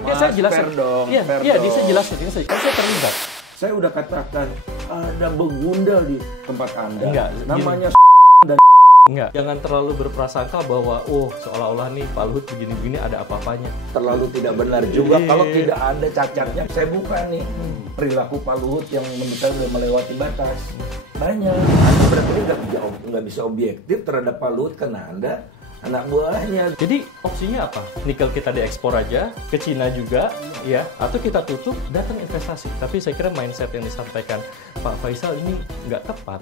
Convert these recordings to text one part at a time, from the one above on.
Ya, saya jelasin. Fair dong. Iya, saya jelasin. Kan saya terlibat. Saya udah katakan ada begundal di tempat Anda. Enggak, namanya dan enggak. Jangan terlalu berprasangka bahwa seolah-olah nih Pak Luhut begini-begini ada apa-apanya. terlalu tidak benar juga kalau tidak ada cacatnya. Saya buka nih perilaku Pak Luhut yang menurut saya sudah melewati batas. Banyak. Anda berarti nggak bisa objektif terhadap Pak Luhut karena Anda anak buahnya. Jadi opsinya apa? Nikel kita diekspor aja ke Cina juga, ya, atau kita tutup datang investasi. Tapi saya kira mindset yang disampaikan Pak Faisal ini nggak tepat.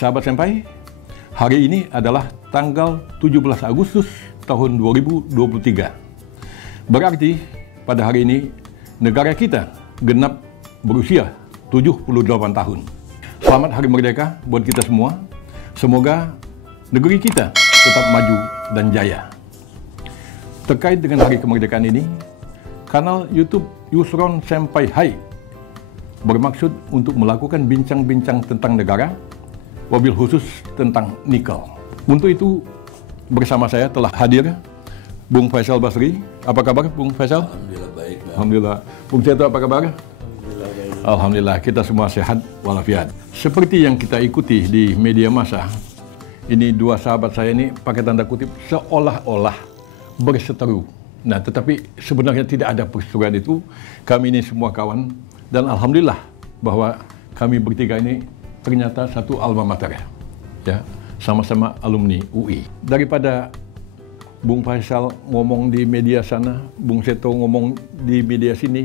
Sahabat Senpai, hari ini adalah tanggal 17 Agustus tahun 2023. Berarti pada hari ini negara kita genap berusia 78 tahun. Selamat Hari Merdeka buat kita semua. Semoga negeri kita tetap maju dan jaya. Terkait dengan hari kemerdekaan ini, kanal YouTube Yusron Senpai Hai bermaksud untuk melakukan bincang-bincang tentang negara, wabil khusus tentang nikel. Untuk itu bersama saya telah hadir Bung Faisal Basri. Apa kabar Bung Faisal? Alhamdulillah baik. Alhamdulillah. Bung Seto apa kabar? Alhamdulillah baik. Alhamdulillah kita semua sehat walafiat. Seperti yang kita ikuti di media massa, ini dua sahabat saya ini pakai tanda kutip seolah-olah berseteru. Nah, tetapi sebenarnya tidak ada perseteruan itu. Kami ini semua kawan dan alhamdulillah bahwa kami bertiga ini ternyata satu alma mater, ya, sama-sama alumni UI. Daripada Bung Faisal ngomong di media sana, Bung Seto ngomong di media sini,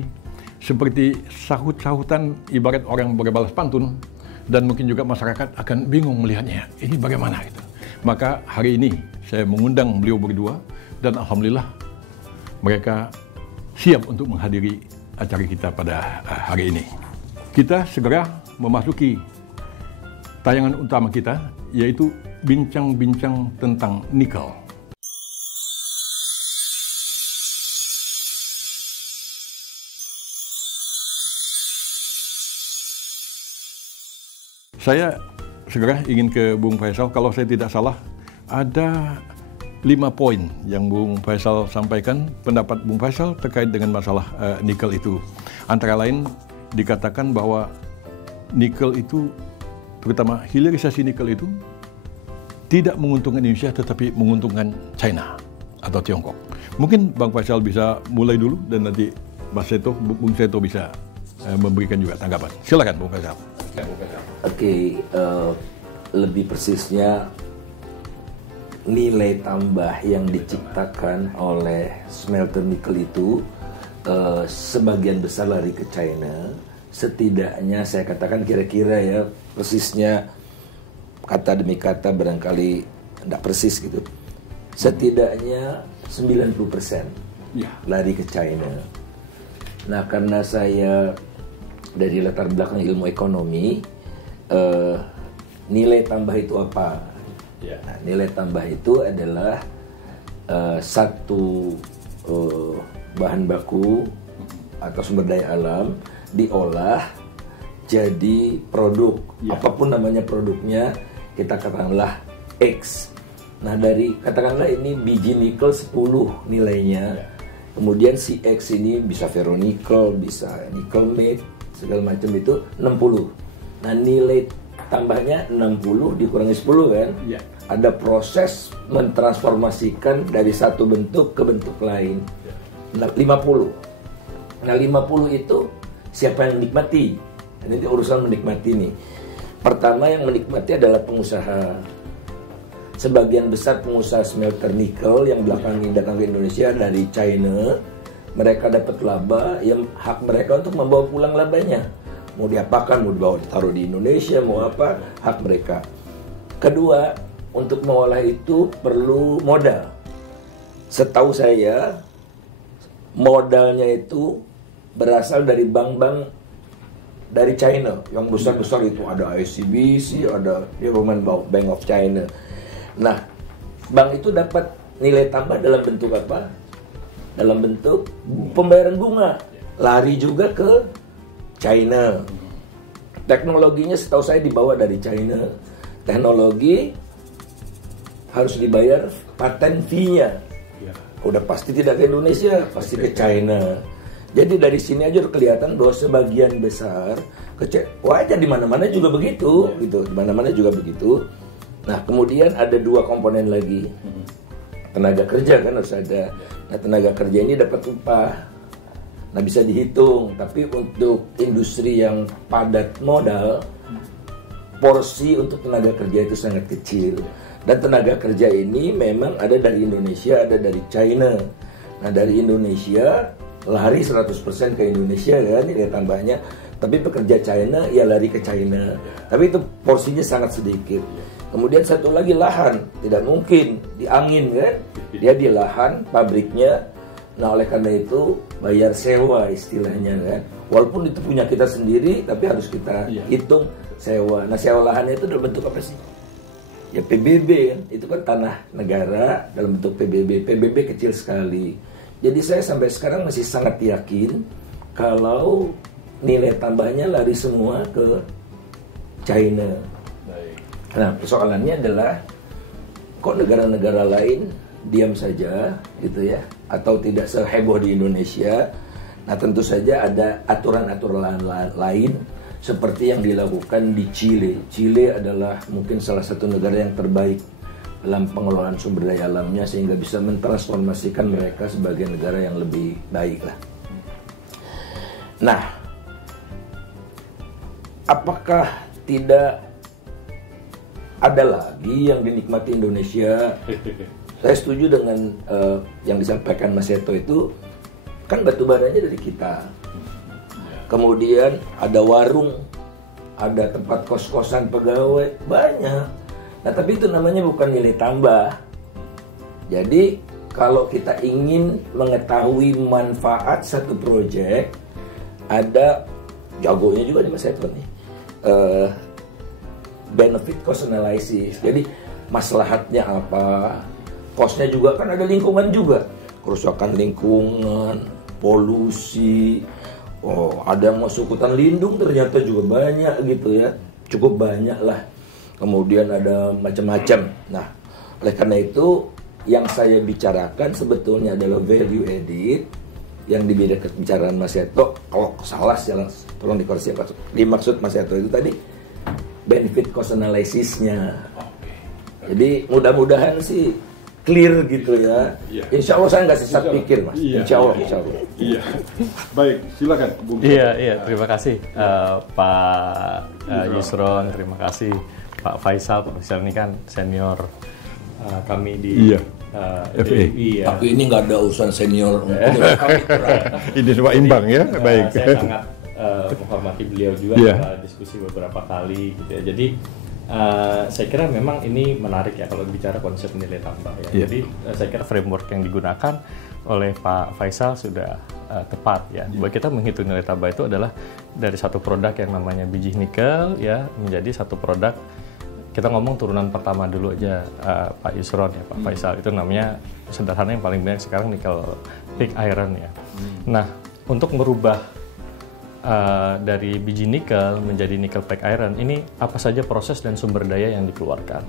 seperti sahut-sahutan ibarat orang berbalas pantun, dan mungkin juga masyarakat akan bingung melihatnya. Ini bagaimana gitu. Maka hari ini saya mengundang beliau berdua, dan alhamdulillah mereka siap untuk menghadiri acara kita pada hari ini. Kita segera memasuki tayangan utama kita, yaitu bincang-bincang tentang nikel. Saya segera ingin ke Bung Faisal. Kalau saya tidak salah, ada 5 poin yang Bung Faisal sampaikan, pendapat Bung Faisal terkait dengan masalah nikel itu. Antara lain dikatakan bahwa nikel itu, terutama hilirisasi nikel itu, tidak menguntungkan Indonesia tetapi menguntungkan China atau Tiongkok. Mungkin Bang Faisal bisa mulai dulu dan nanti Bung Seto bisa memberikan juga tanggapan. Silakan Bung Faisal. Oke, lebih persisnya nilai tambah yang diciptakan oleh smelter nikel itu sebagian besar lari ke China. Setidaknya saya katakan kira-kira ya, persisnya kata demi kata barangkali tidak persis gitu. Setidaknya 90% lari ke China. Nah, karena saya dari latar belakang ilmu ekonomi, nilai tambah itu apa? Nah, nilai tambah itu adalah satu bahan baku atau sumber daya alam diolah jadi produk, apapun namanya produknya, kita katakanlah X. Nah, dari katakanlah ini biji nikel 10 nilainya, kemudian si X ini bisa ferronikel, bisa nickel matte, segala macam itu 60. Nah, nilai tambahnya 60 dikurangi 10 kan? Ada proses mentransformasikan dari satu bentuk ke bentuk lain. Nah, 50. Nah, 50 itu siapa yang menikmati? Ini urusan menikmati nih. Pertama yang menikmati adalah pengusaha. Sebagian besar pengusaha smelter nikel yang belakangan ini datang ke Indonesia dari China, mereka dapat laba, yang hak mereka untuk membawa pulang labanya. Mau diapakan, mau dibawa ditaruh di Indonesia, mau apa, hak mereka. Kedua, untuk mengolah itu perlu modal. Setahu saya, modalnya itu berasal dari bank-bank dari China yang besar-besar itu, ada ICBC, ada Development Bank of China. Nah, bank itu dapat nilai tambah dalam bentuk apa? Dalam bentuk pembayaran bunga. Lari juga ke China. Teknologinya setahu saya dibawa dari China. Teknologi harus dibayar paten fee-nya. Udah pasti tidak ke Indonesia, pasti ke China. Jadi dari sini aja udah kelihatan bahwa sebagian besar wajar di mana-mana juga begitu, gitu. Di mana-mana juga begitu. Nah, kemudian ada 2 komponen lagi. Tenaga kerja kan harus ada. Nah, tenaga kerja ini dapat upah. Nah, bisa dihitung, tapi untuk industri yang padat modal, porsi untuk tenaga kerja itu sangat kecil. Dan tenaga kerja ini memang ada dari Indonesia, ada dari China. Nah, dari Indonesia lari 100% ke Indonesia kan nilai tambahnya. Tapi pekerja China ya lari ke China. Tapi itu porsinya sangat sedikit. Kemudian satu lagi lahan, tidak mungkin di angin kan. Dia di lahan pabriknya. Nah, oleh karena itu bayar sewa istilahnya kan. Walaupun itu punya kita sendiri, tapi harus kita hitung sewa. Nah, sewa lahannya itu dalam bentuk apa sih? Ya PBB kan, itu kan tanah negara dalam bentuk PBB. PBB kecil sekali. Jadi saya sampai sekarang masih sangat yakin kalau nilai tambahnya lari semua ke China. Nah, persoalannya adalah kok negara-negara lain diam saja gitu ya, atau tidak seheboh di Indonesia. Nah, tentu saja ada aturan-aturan lain seperti yang dilakukan di Chile. Chile adalah mungkin salah satu negara yang terbaik dalam pengelolaan sumber daya alamnya, sehingga bisa mentransformasikan mereka sebagai negara yang lebih baik lah. Nah, apakah tidak ada lagi yang dinikmati Indonesia? Saya setuju dengan yang disampaikan Mas Seto itu, kan batu baranya dari kita. Kemudian ada warung, ada tempat kos-kosan pegawai, banyak. Nah, tapi itu namanya bukan nilai tambah. Jadi, kalau kita ingin mengetahui manfaat satu proyek, ada jagonya juga di Mas Seto nih. Benefit cost analysis. Jadi, maslahatnya apa? Kosnya juga kan ada lingkungan juga. Kerusakan lingkungan, polusi. Oh, ada yang masuk hutan lindung ternyata juga banyak gitu ya. Cukup banyak lah. Kemudian ada macam-macam. Nah, oleh karena itu yang saya bicarakan sebetulnya adalah value added yang dibicarakan Mas Seto. Kalau salah tolong dikoreksi. Dimaksud Mas Seto itu tadi benefit cost analysis-nya. Jadi mudah-mudahan sih clear gitu ya. Insya Allah saya nggak sesat pikir, Mas. Insya Allah. Iya. Baik, silakan, Bung. Iya. Terima kasih Pak Yusron. Terima kasih Pak Faisal. Pak Faisal ini kan senior kami di FA. Iya. Tapi ini nggak ada urusan senior. Ini semua imbang ya. Baik. Saya sangat menghormati beliau juga. Kita diskusi beberapa kali gitu ya. Jadi saya kira memang ini menarik ya kalau bicara konsep nilai tambah ya. Jadi saya kira framework yang digunakan oleh Pak Faisal sudah tepat ya. Bahwa kita menghitung nilai tambah itu adalah dari satu produk yang namanya biji nikel ya menjadi satu produk. Kita ngomong turunan pertama dulu aja Pak Yusron ya, Pak Faisal, itu namanya sederhana yang paling banyak sekarang nickel pig iron ya. Nah, untuk merubah dari biji nikel menjadi nickel pig iron ini apa saja proses dan sumber daya yang dikeluarkan.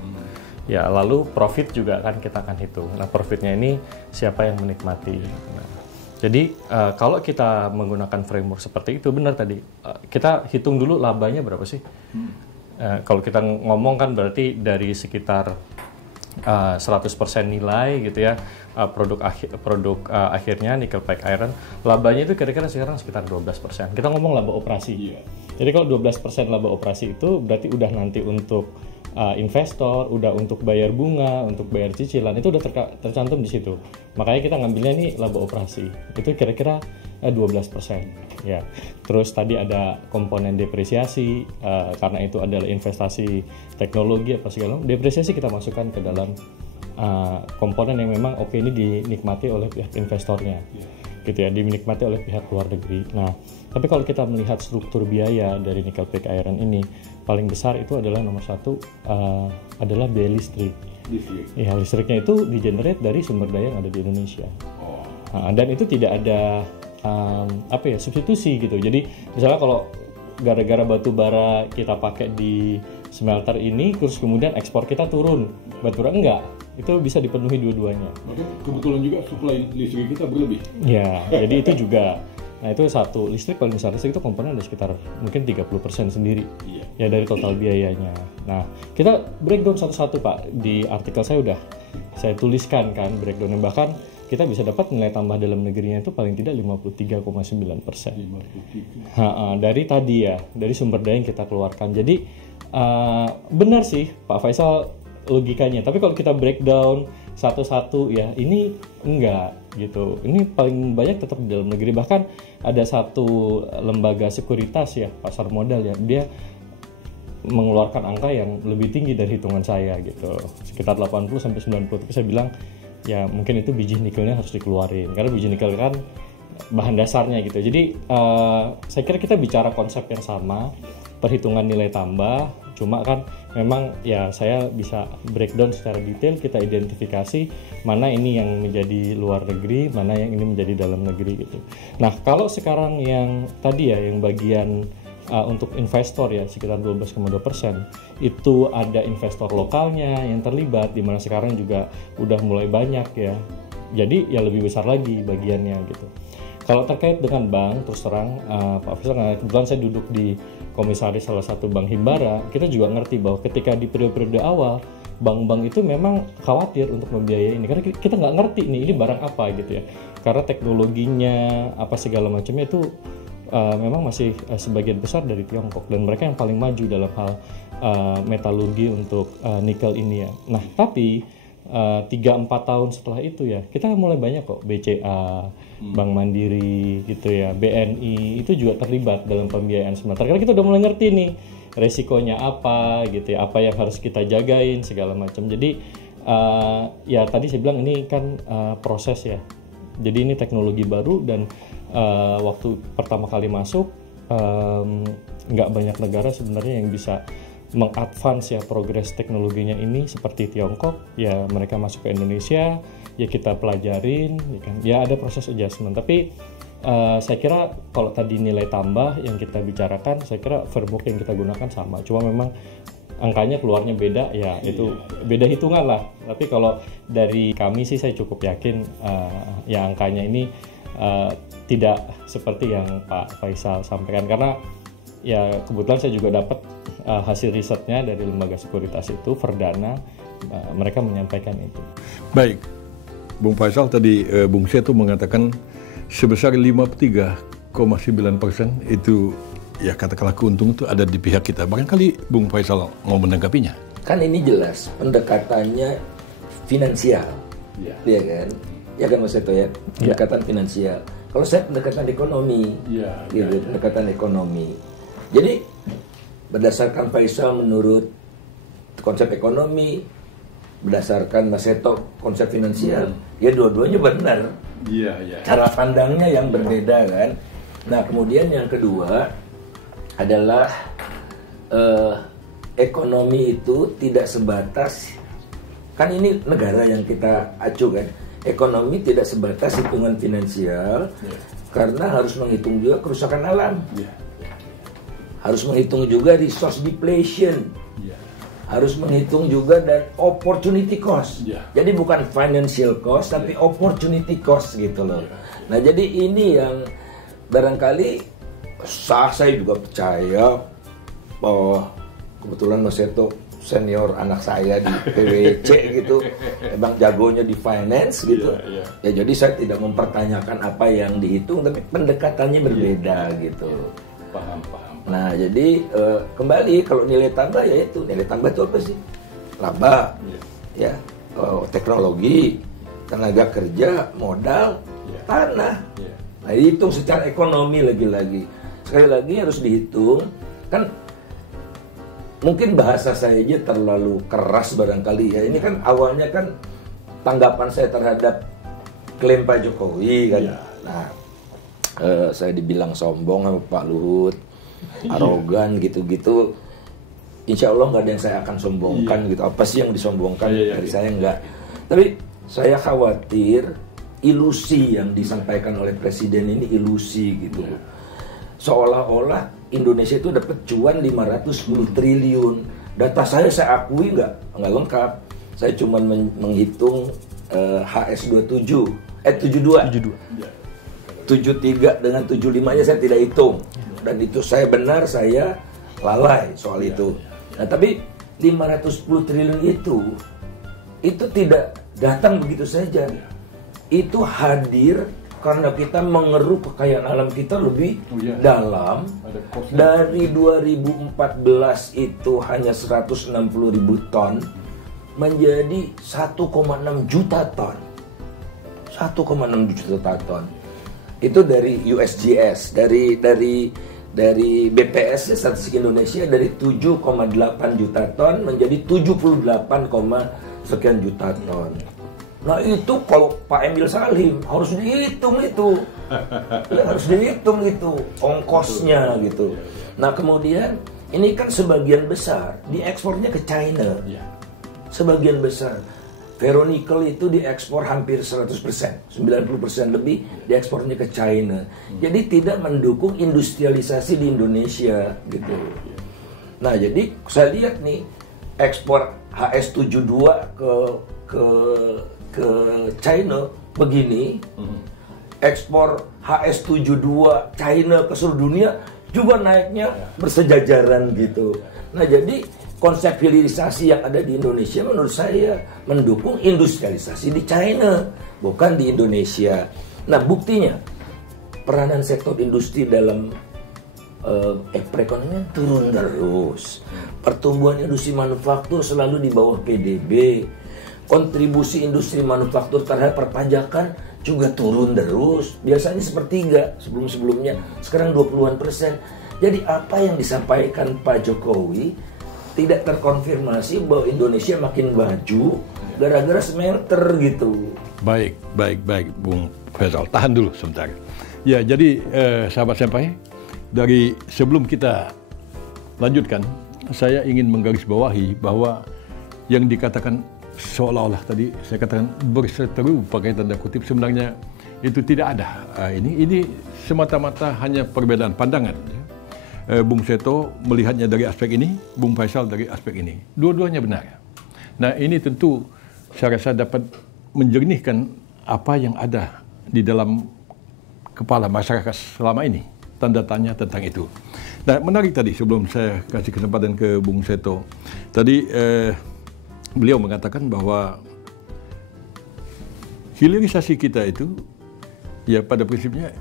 Ya, lalu profit juga kan kita akan hitung. Nah, profitnya ini siapa yang menikmati. Nah, jadi kalau kita menggunakan framework seperti itu, benar tadi kita hitung dulu labanya berapa sih. Kalau kita ngomong kan berarti dari sekitar 100% nilai gitu ya, produk akhirnya nickel pig iron, labanya itu kira-kira sekarang sekitar 12%. Kita ngomong laba operasi. Jadi kalau 12% laba operasi itu berarti udah nanti untuk investor, udah untuk bayar bunga, untuk bayar cicilan, itu udah tercantum di situ. Makanya kita ngambilnya ini laba operasi. Itu kira-kira 12%. Ya. Terus tadi ada komponen depresiasi, karena itu adalah investasi teknologi apa segala. Depresiasi kita masukkan ke dalam komponen yang memang ini dinikmati oleh pihak investornya. gitu ya, dinikmati oleh pihak luar negeri. Nah, tapi kalau kita melihat struktur biaya dari nickel pig iron ini, paling besar itu adalah nomor satu adalah biaya listrik. Ya, listriknya itu di-generate dari sumber daya yang ada di Indonesia. Dan itu tidak ada substitusi gitu. Jadi misalnya kalau gara-gara batu bara kita pakai di smelter ini, terus kemudian ekspor kita turun, batu bara enggak, itu bisa dipenuhi dua-duanya. Kebetulan juga suplai listrik kita berlebih. Ya, jadi itu juga. Nah, itu satu, listrik paling besar, listrik itu komponen ada sekitar mungkin 30% sendiri ya dari total biayanya. Nah, kita breakdown satu-satu Pak, di artikel saya tuliskan kan breakdown, bahkan kita bisa dapat nilai tambah dalam negerinya itu paling tidak 53,9%. Dari tadi ya, dari sumber daya yang kita keluarkan. Jadi benar sih Pak Faisal logikanya, tapi kalau kita breakdown satu-satu ya ini enggak gitu. Ini paling banyak tetap di dalam negeri. Bahkan ada satu lembaga sekuritas ya, pasar modal ya, dia mengeluarkan angka yang lebih tinggi dari hitungan saya gitu, sekitar 80-90. Tapi saya bilang ya mungkin itu biji nikelnya harus dikeluarin, karena biji nikel kan bahan dasarnya gitu. Jadi saya kira kita bicara konsep yang sama, perhitungan nilai tambah, cuma kan memang ya saya bisa breakdown secara detail, kita identifikasi mana ini yang menjadi luar negeri, mana yang ini menjadi dalam negeri gitu. Nah, kalau sekarang yang tadi ya, yang bagian untuk investor ya sekitar 12,2%, itu ada investor lokalnya yang terlibat, di mana sekarang juga udah mulai banyak ya. Jadi ya lebih besar lagi bagiannya gitu. Kalau terkait dengan bank, terus terang Pak Faisal, kebetulan saya duduk di komisaris salah satu bank Himbara, kita juga ngerti bahwa ketika di periode-periode awal, bank-bank itu memang khawatir untuk membiayai ini, karena kita nggak ngerti nih ini barang apa gitu ya, karena teknologinya apa segala macamnya itu memang masih sebagian besar dari Tiongkok, dan mereka yang paling maju dalam hal metalurgi untuk nikel ini ya. Nah, tapi 3-4 tahun setelah itu ya, kita mulai banyak kok BCA, Bank Mandiri gitu ya, BNI itu juga terlibat dalam pembiayaan smelter, karena kita udah mulai ngerti nih resikonya apa gitu ya, apa yang harus kita jagain segala macam. Jadi ya tadi saya bilang ini kan proses ya, jadi ini teknologi baru, dan waktu pertama kali masuk nggak banyak negara sebenarnya yang bisa mengadvance ya progres teknologinya ini seperti Tiongkok. Ya mereka masuk ke Indonesia, ya kita pelajarin ya kan? Ya ada proses adjustment. Tapi saya kira kalau tadi nilai tambah yang kita bicarakan, saya kira framework yang kita gunakan sama, cuma memang angkanya keluarnya beda ya, itu beda hitungan lah. Tapi kalau dari kami sih saya cukup yakin ya angkanya ini tidak seperti yang Pak Faisal sampaikan, karena ya kebetulan saya juga dapat hasil risetnya dari lembaga sekuritas itu, Verdana, mereka menyampaikan itu. Baik, Bung Faisal tadi, Bung Seto mengatakan sebesar 53,9% itu ya katakanlah keuntungan itu ada di pihak kita. Barangkali Bung Faisal mau menanggapinya. Kan ini jelas pendekatannya finansial, ya kan? Ya kan Mas Seto ya, pendekatan finansial. Kalau saya pendekatan ekonomi, pendekatan ekonomi. Jadi berdasarkan Faisal menurut konsep ekonomi, berdasarkan Mas Seto konsep finansial, ya dua-duanya benar. Cara pandangnya yang berbeda kan. Nah kemudian yang kedua adalah ekonomi itu tidak sebatas, kan ini negara yang kita acu kan. Ekonomi tidak sebatas hitungan finansial, karena harus menghitung juga kerusakan alam, harus menghitung juga resource depletion, harus menghitung juga dan opportunity cost. Jadi bukan financial cost, tapi opportunity cost gitu loh. Nah jadi ini yang barangkali saya juga percaya, kebetulan Mas Seto senior anak saya di PwC gitu, emang jagonya di finance gitu. Ya jadi saya tidak mempertanyakan apa yang dihitung, tapi pendekatannya berbeda gitu. Paham. Nah jadi kembali kalau nilai tambah ya itu, nilai tambah itu apa sih? Laba, ya, teknologi, tenaga kerja, modal, tanah. Nah dihitung secara ekonomi lagi-lagi. Sekali lagi harus dihitung kan. Mungkin bahasa saya aja terlalu keras barangkali ya. Ini kan awalnya kan tanggapan saya terhadap klaim Pak Jokowi kan. Nah, saya dibilang sombong sama Pak Luhut, arogan gitu-gitu. Insya Allah nggak ada yang saya akan sombongkan gitu. Apa sih yang disombongkan dari saya nggak. Tapi saya khawatir ilusi yang disampaikan oleh Presiden ini ilusi gitu. Seolah-olah Indonesia itu dapat cuan 510 triliun. Data saya akui nggak lengkap. Saya cuma menghitung HS27, 72. 73 dengan 75-nya saya tidak hitung. Dan itu saya benar, saya lalai soal itu. Nah, tapi 510 triliun itu tidak datang begitu saja. Itu hadir karena kita mengeruk kekayaan alam kita lebih dalam. Dari 2014 itu hanya 160.000 ton menjadi 1,6 juta ton. 1,6 juta ton. Itu dari USGS, dari BPS Statistik Indonesia, dari 7,8 juta ton menjadi 78, sekian juta ton. Nah itu kalau Pak Emil Salim harus dihitung itu, harus dihitung itu ongkosnya gitu. Nah kemudian ini kan sebagian besar diekspornya ke China, sebagian besar. Ferronickel itu diekspor hampir 100%, 90% lebih diekspornya ke China. Jadi tidak mendukung industrialisasi di Indonesia gitu. Nah jadi saya lihat nih ekspor HS72 ke China begini, ekspor HS72 China ke seluruh dunia juga naiknya bersejajaran gitu. Nah jadi konsep hilirisasi yang ada di Indonesia menurut saya mendukung industrialisasi di China, bukan di Indonesia. Nah buktinya peranan sektor industri dalam perekonomian turun terus. Pertumbuhan industri manufaktur selalu di bawah PDB. Kontribusi industri manufaktur terhadap perpajakan juga turun terus. Biasanya sepertiga sebelum-sebelumnya, sekarang 20-an%. Jadi apa yang disampaikan Pak Jokowi tidak terkonfirmasi bahwa Indonesia makin maju gara-gara smelter gitu. Baik, Bung Faisal. Tahan dulu sebentar. Ya, jadi sahabat senpai, dari sebelum kita lanjutkan, saya ingin menggarisbawahi bahwa yang dikatakan seolah-olah tadi saya katakan berseteru pakai tanda kutip, sebenarnya itu tidak ada. Ini semata-mata hanya perbedaan pandangan. Bung Seto melihatnya dari aspek ini, Bung Faisal dari aspek ini. Dua-duanya benar. Nah ini tentu saya rasa dapat menjernihkan apa yang ada di dalam kepala masyarakat selama ini. Tanda tanya tentang itu. Nah menarik tadi sebelum saya kasih kesempatan ke Bung Seto. Tadi beliau mengatakan bahwa hilirisasi kita itu ya pada prinsipnya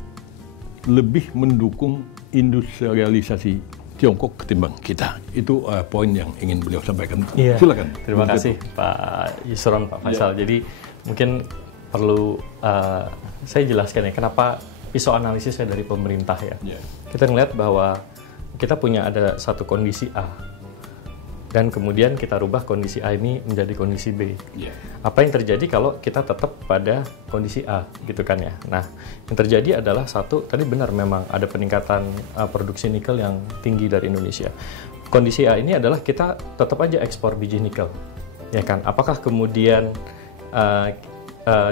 lebih mendukung industrialisasi Tiongkok ketimbang kita. Itu poin yang ingin beliau sampaikan. Iya. Silakan. Terima kasih Pak Yusron, Pak Faisal. Jadi mungkin perlu saya jelaskan ya kenapa pisau analisis saya dari pemerintah ya. Kita ngelihat bahwa kita punya ada satu kondisi A dan kemudian kita rubah kondisi A ini menjadi kondisi B. Apa yang terjadi kalau kita tetap pada kondisi A gitu kan ya. Nah, yang terjadi adalah satu, tadi benar memang ada peningkatan produksi nikel yang tinggi dari Indonesia. Kondisi A ini adalah kita tetap aja ekspor biji nikel. Ya kan? Apakah kemudian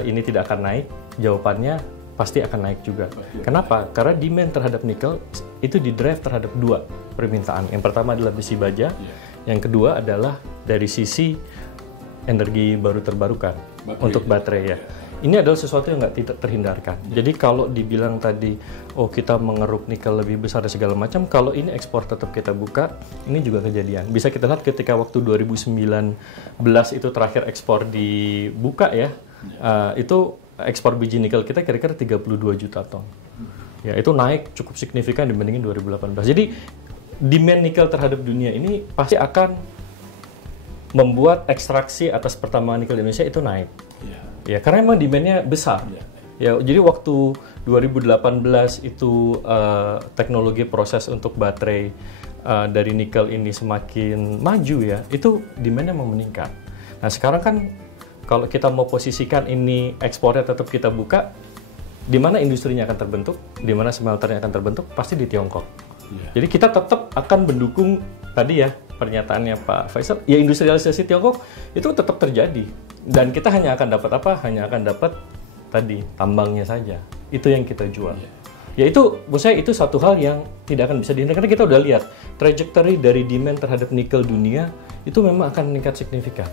ini tidak akan naik? Jawabannya pasti akan naik juga. Kenapa? Karena demand terhadap nikel itu didrive terhadap dua permintaan. Yang pertama adalah besi baja. Yang kedua adalah dari sisi energi baru terbarukan untuk baterai ya. Ini adalah sesuatu yang nggak terhindarkan. Jadi kalau dibilang tadi, oh kita mengeruk nikel lebih besar dan segala macam, kalau ini ekspor tetap kita buka, ini juga kejadian. Bisa kita lihat ketika waktu 2019 itu terakhir ekspor dibuka ya, itu ekspor biji nikel kita kira-kira 32 juta ton. Ya itu naik cukup signifikan dibandingin 2018. Jadi demand nikel terhadap dunia ini pasti akan membuat ekstraksi atas pertambangan nikel di Indonesia itu naik. Ya, karena memang demand-nya besar. Ya, jadi waktu 2018 itu teknologi proses untuk baterai dari nikel ini semakin maju ya, itu demand-nya mau meningkat. Nah, sekarang kan kalau kita mau posisikan ini ekspornya tetap kita buka, di mana industrinya akan terbentuk, di mana smelternya akan terbentuk, pasti di Tiongkok. Jadi kita tetap akan mendukung tadi ya pernyataannya Pak Faisal, ya industrialisasi Tiongkok itu tetap terjadi dan kita hanya akan dapat apa? Hanya akan dapat tadi tambangnya saja. Itu yang kita jual. Ya itu, menurut saya itu satu hal yang tidak akan bisa dihindari karena kita udah lihat trajectory dari demand terhadap nikel dunia itu memang akan meningkat signifikan.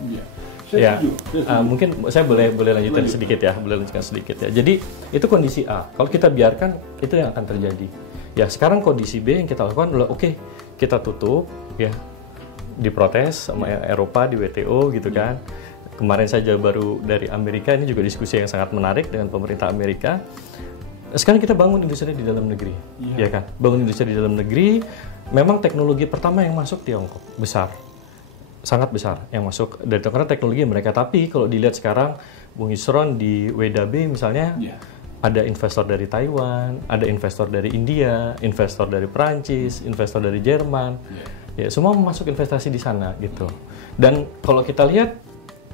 Ya, mungkin saya boleh lanjutkan sedikit ya, Jadi itu kondisi A. Kalau kita biarkan itu yang akan terjadi. Ya sekarang kondisi B yang kita lakukan adalah oke, kita tutup ya, diprotes sama Eropa di WTO gitu kan. Kemarin saja baru dari Amerika, ini juga diskusi yang sangat menarik dengan pemerintah Amerika. Sekarang kita bangun industri di dalam negeri, ya kan? Bangun industri di dalam negeri. Memang teknologi pertama yang masuk Tiongkok besar, sangat besar yang masuk dari karena teknologi mereka. Tapi kalau dilihat sekarang, Bung Yusron di WDB misalnya, ada investor dari Taiwan, ada investor dari India, investor dari Perancis, investor dari Jerman, ya semua masuk investasi di sana gitu. Dan kalau kita lihat,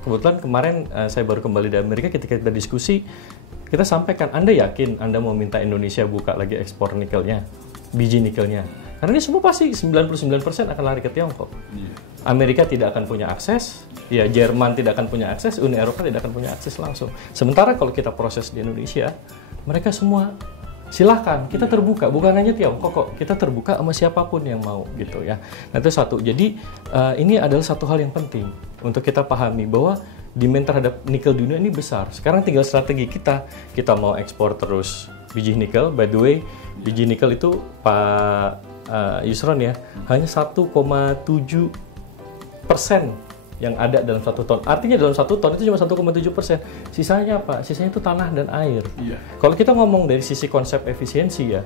kebetulan kemarin saya baru kembali dari Amerika, ketika kita diskusi, kita sampaikan, Anda yakin Anda mau minta Indonesia buka lagi ekspor nikelnya, biji nikelnya? Karena ini semua pasti 99% akan lari ke Tiongkok. Amerika tidak akan punya akses, ya Jerman tidak akan punya akses, Uni Eropa tidak akan punya akses langsung. Sementara kalau kita proses di Indonesia, mereka semua silahkan, kita terbuka, bukan hanya Tiongkok kok, kita terbuka sama siapapun yang mau gitu ya. Nah itu satu. Jadi ini adalah satu hal yang penting untuk kita pahami bahwa demand terhadap nikel dunia ini besar. Sekarang tinggal strategi kita mau ekspor terus biji nikel. By the way, biji nikel itu Pak Yusron ya, hanya 1,7% yang ada dalam 1 ton. Artinya dalam 1 ton itu cuma 1,7%. Sisanya apa? Sisanya itu tanah dan air. Kalau kita ngomong dari sisi konsep efisiensi ya,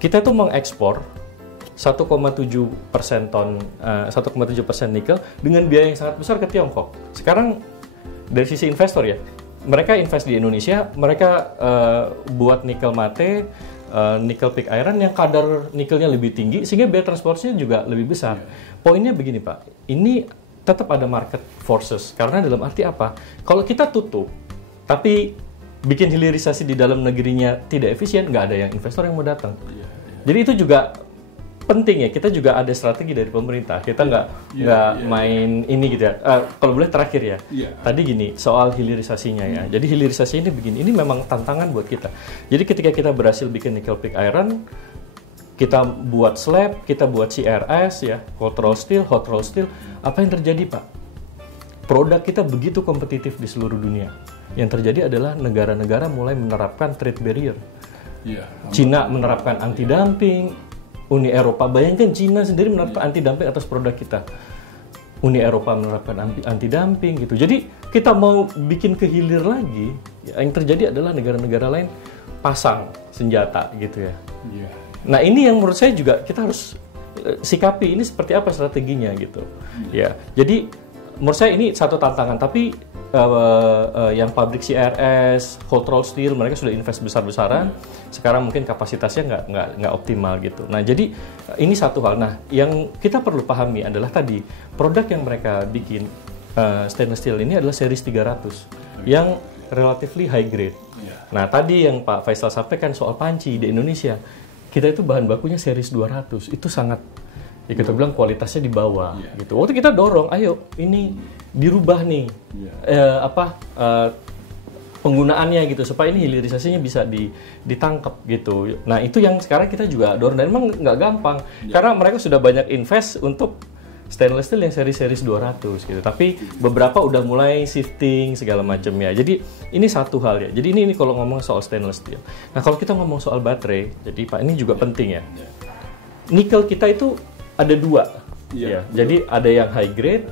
kita tuh mengekspor 1,7% ton, 1,7% nikel dengan biaya yang sangat besar ke Tiongkok. Sekarang dari sisi investor ya, mereka invest di Indonesia, mereka buat nikel mate, nikel pig iron yang kadar nikelnya lebih tinggi, sehingga biaya transportasinya juga lebih besar. Poinnya begini Pak, ini tetap ada market forces, karena dalam arti apa? Kalau kita tutup, tapi bikin hilirisasi di dalam negerinya tidak efisien, nggak ada yang investor yang mau datang. Jadi itu juga penting ya, kita juga ada strategi dari pemerintah. Kita nggak main ini gitu ya. Kalau boleh terakhir ya, tadi gini soal hilirisasinya ya. Jadi hilirisasi ini begini, ini memang tantangan buat kita. Jadi ketika kita berhasil bikin nickel pig iron, kita buat slab, kita buat CRS ya, hot rolled steel, apa yang terjadi Pak? Produk kita begitu kompetitif di seluruh dunia. Yang terjadi adalah negara-negara mulai menerapkan trade barrier. Cina menerapkan anti-dumping, Uni Eropa, bayangkan Cina sendiri menerapkan anti-dumping atas produk kita. Uni Eropa menerapkan anti-dumping gitu. Jadi kita mau bikin kehilir lagi, yang terjadi adalah negara-negara lain pasang senjata gitu ya. Nah ini yang menurut saya juga kita harus sikapi, ini seperti apa strateginya gitu. Ya, jadi menurut saya ini satu tantangan, tapi yang pabrik CRS, hot rolled steel, mereka sudah invest besar-besaran. Sekarang mungkin kapasitasnya nggak optimal gitu. Nah jadi ini satu hal. Nah yang kita perlu pahami adalah tadi produk yang mereka bikin stainless steel ini adalah series 300 yang relatively high grade. Nah tadi yang Pak Faisal sampaikan soal panci di Indonesia, kita itu bahan bakunya series 200, itu sangat ya kita bilang kualitasnya di bawah gitu. Waktu kita dorong, ayo ini dirubah nih penggunaannya gitu supaya ini hilirisasinya bisa ditangkap gitu. Nah itu yang sekarang kita juga dorong, dan memang nggak gampang karena mereka sudah banyak invest untuk stainless steel yang seri-seri 200 gitu. Tapi beberapa udah mulai shifting segala macam ya. Jadi ini satu hal ya. Jadi ini kalau ngomong soal stainless steel. Nah kalau kita ngomong soal baterai, jadi Pak ini juga penting ya. Nikel kita itu ada dua. Ya. Jadi ada yang high grade,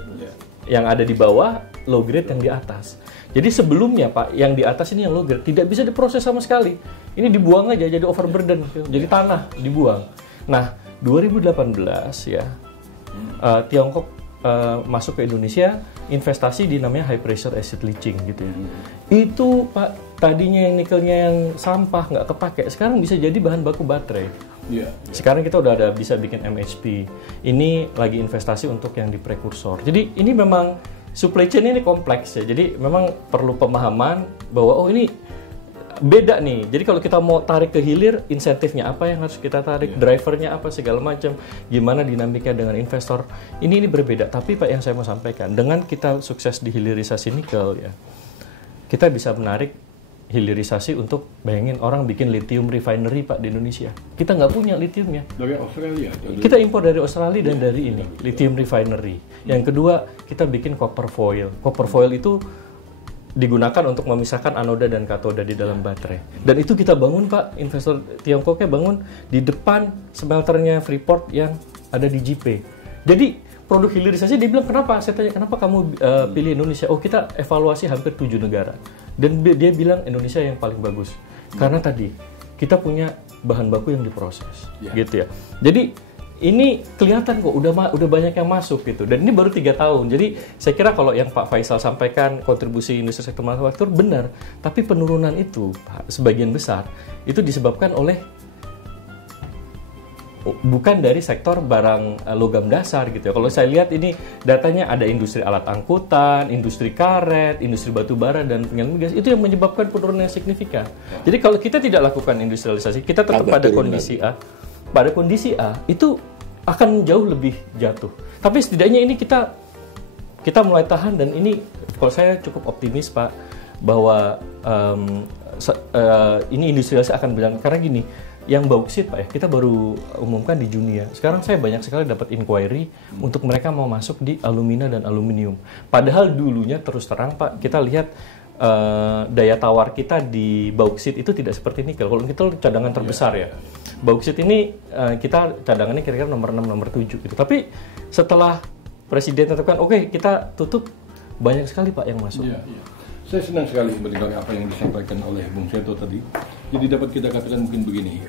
yang ada di bawah, low grade yang di atas. Jadi sebelumnya Pak, yang di atas ini yang low grade tidak bisa diproses sama sekali. Ini dibuang aja jadi overburden, jadi tanah dibuang. Nah 2018 ya. Tiongkok masuk ke Indonesia, investasi di namanya high pressure acid leaching gitu ya. Itu Pak, tadinya yang nikelnya yang sampah nggak kepake, sekarang bisa jadi bahan baku baterai. Sekarang kita udah bisa bikin MHP. Ini lagi investasi untuk yang di prekursor. Jadi ini memang supply chain ini kompleks ya. Jadi memang perlu pemahaman bahwa oh ini beda nih. Jadi kalau kita mau tarik ke hilir, insentifnya apa yang harus kita tarik, drivernya apa segala macam, gimana dinamika dengan investor. Ini berbeda. Tapi Pak, yang saya mau sampaikan, dengan kita sukses di hilirisasi nikel ya, kita bisa menarik hilirisasi untuk, bayangin orang bikin lithium refinery Pak di Indonesia. Kita nggak punya lithiumnya. Dari Australia. Kita impor dari Australia dan dari ini, lithium refinery. Yang kedua, kita bikin copper foil. Copper foil itu digunakan untuk memisahkan anoda dan katoda di dalam baterai. Dan itu kita bangun Pak, investor Tiongkoknya bangun di depan smelternya Freeport yang ada di JP. Jadi produk hilirisasi dia bilang, kenapa? Saya tanya, kenapa kamu pilih Indonesia? Oh, kita evaluasi hampir 7 negara. Dan dia bilang Indonesia yang paling bagus. Karena tadi kita punya bahan baku yang diproses. Gitu ya. Jadi ini kelihatan kok udah banyak yang masuk gitu, dan ini baru 3 tahun. Jadi saya kira kalau yang Pak Faisal sampaikan kontribusi industri sektor manufaktur benar, tapi penurunan itu sebagian besar itu disebabkan oleh bukan dari sektor barang logam dasar gitu ya. Kalau saya lihat ini datanya ada industri alat angkutan, industri karet, industri batu bara dan penyelenggaraan gas, itu yang menyebabkan penurunan yang signifikan. Jadi kalau kita tidak lakukan industrialisasi, kita tetap pada kondisi A. Pada kondisi A itu akan jauh lebih jatuh. Tapi setidaknya ini kita mulai tahan, dan ini kalau saya cukup optimis Pak bahwa ini industrialisasi akan berjalan. Karena gini, yang bauksit Pak ya, kita baru umumkan di Juni ya. Sekarang saya banyak sekali dapat inquiry untuk mereka mau masuk di alumina dan aluminium. Padahal dulunya terus terang Pak, kita lihat daya tawar kita di bauksit itu tidak seperti nikel. Kalau nikel cadangan terbesar ya. Bauksit ini kita cadangannya kira-kira nomor 6, nomor 7 gitu. Tapi setelah Presiden tetapkan, oke, kita tutup, banyak sekali Pak yang masuk. Iya. Saya senang sekali mendengar apa yang disampaikan oleh Bung Seto tadi. Jadi dapat kita katakan mungkin begini.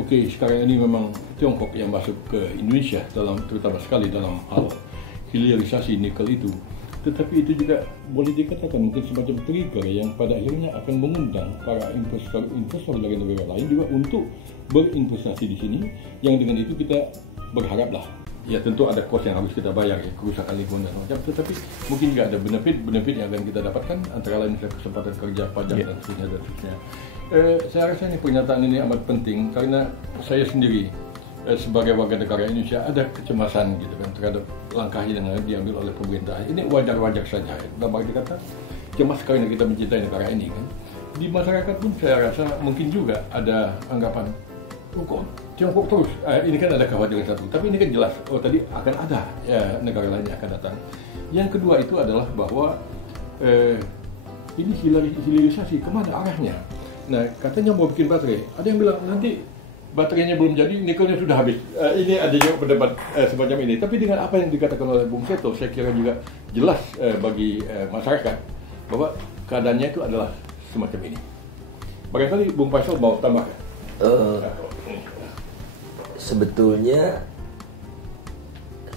Oke, sekarang ini memang Tiongkok yang masuk ke Indonesia terutama sekali dalam hal hilirisasi nikel itu. Tetapi itu juga boleh dikatakan mungkin semacam trigger yang pada akhirnya akan mengundang para investor dari negara lain juga untuk berinvestasi di sini, yang dengan itu kita berharaplah, ya tentu ada cost yang harus kita bayar ya, kerusakan lingkungan dan macam, tetapi mungkin juga ada benefit yang akan kita dapatkan, antara lain misalnya kesempatan kerja, pajak dan seterusnya. Saya rasa ini pernyataan ini amat penting karena saya sendiri sebagai warga negara Indonesia ada kecemasan gitu kan terhadap langkah yang diambil oleh pemerintah. Ini wajar-wajar saja. Dalam arti kata cemas karena kita mencintai negara ini kan. Di masyarakat pun saya rasa mungkin juga ada anggapan, kok Tiongkok terus. Ini kan ada kekhawatiran satu. Tapi ini kan jelas. Oh tadi akan ada ya, negara lain yang akan datang. Yang kedua itu adalah bahwa ini hilirisasi kemana arahnya? Nah katanya mau bikin baterai. Ada yang bilang nanti baterainya belum jadi, nikelnya sudah habis. Ini ada juga pendapat semacam ini. Tapi dengan apa yang dikatakan oleh Bung Seto, saya kira juga jelas bagi masyarakat bahwa keadaannya itu adalah semacam ini. Barangkali Bung Faisal mau tambahkan? Sebetulnya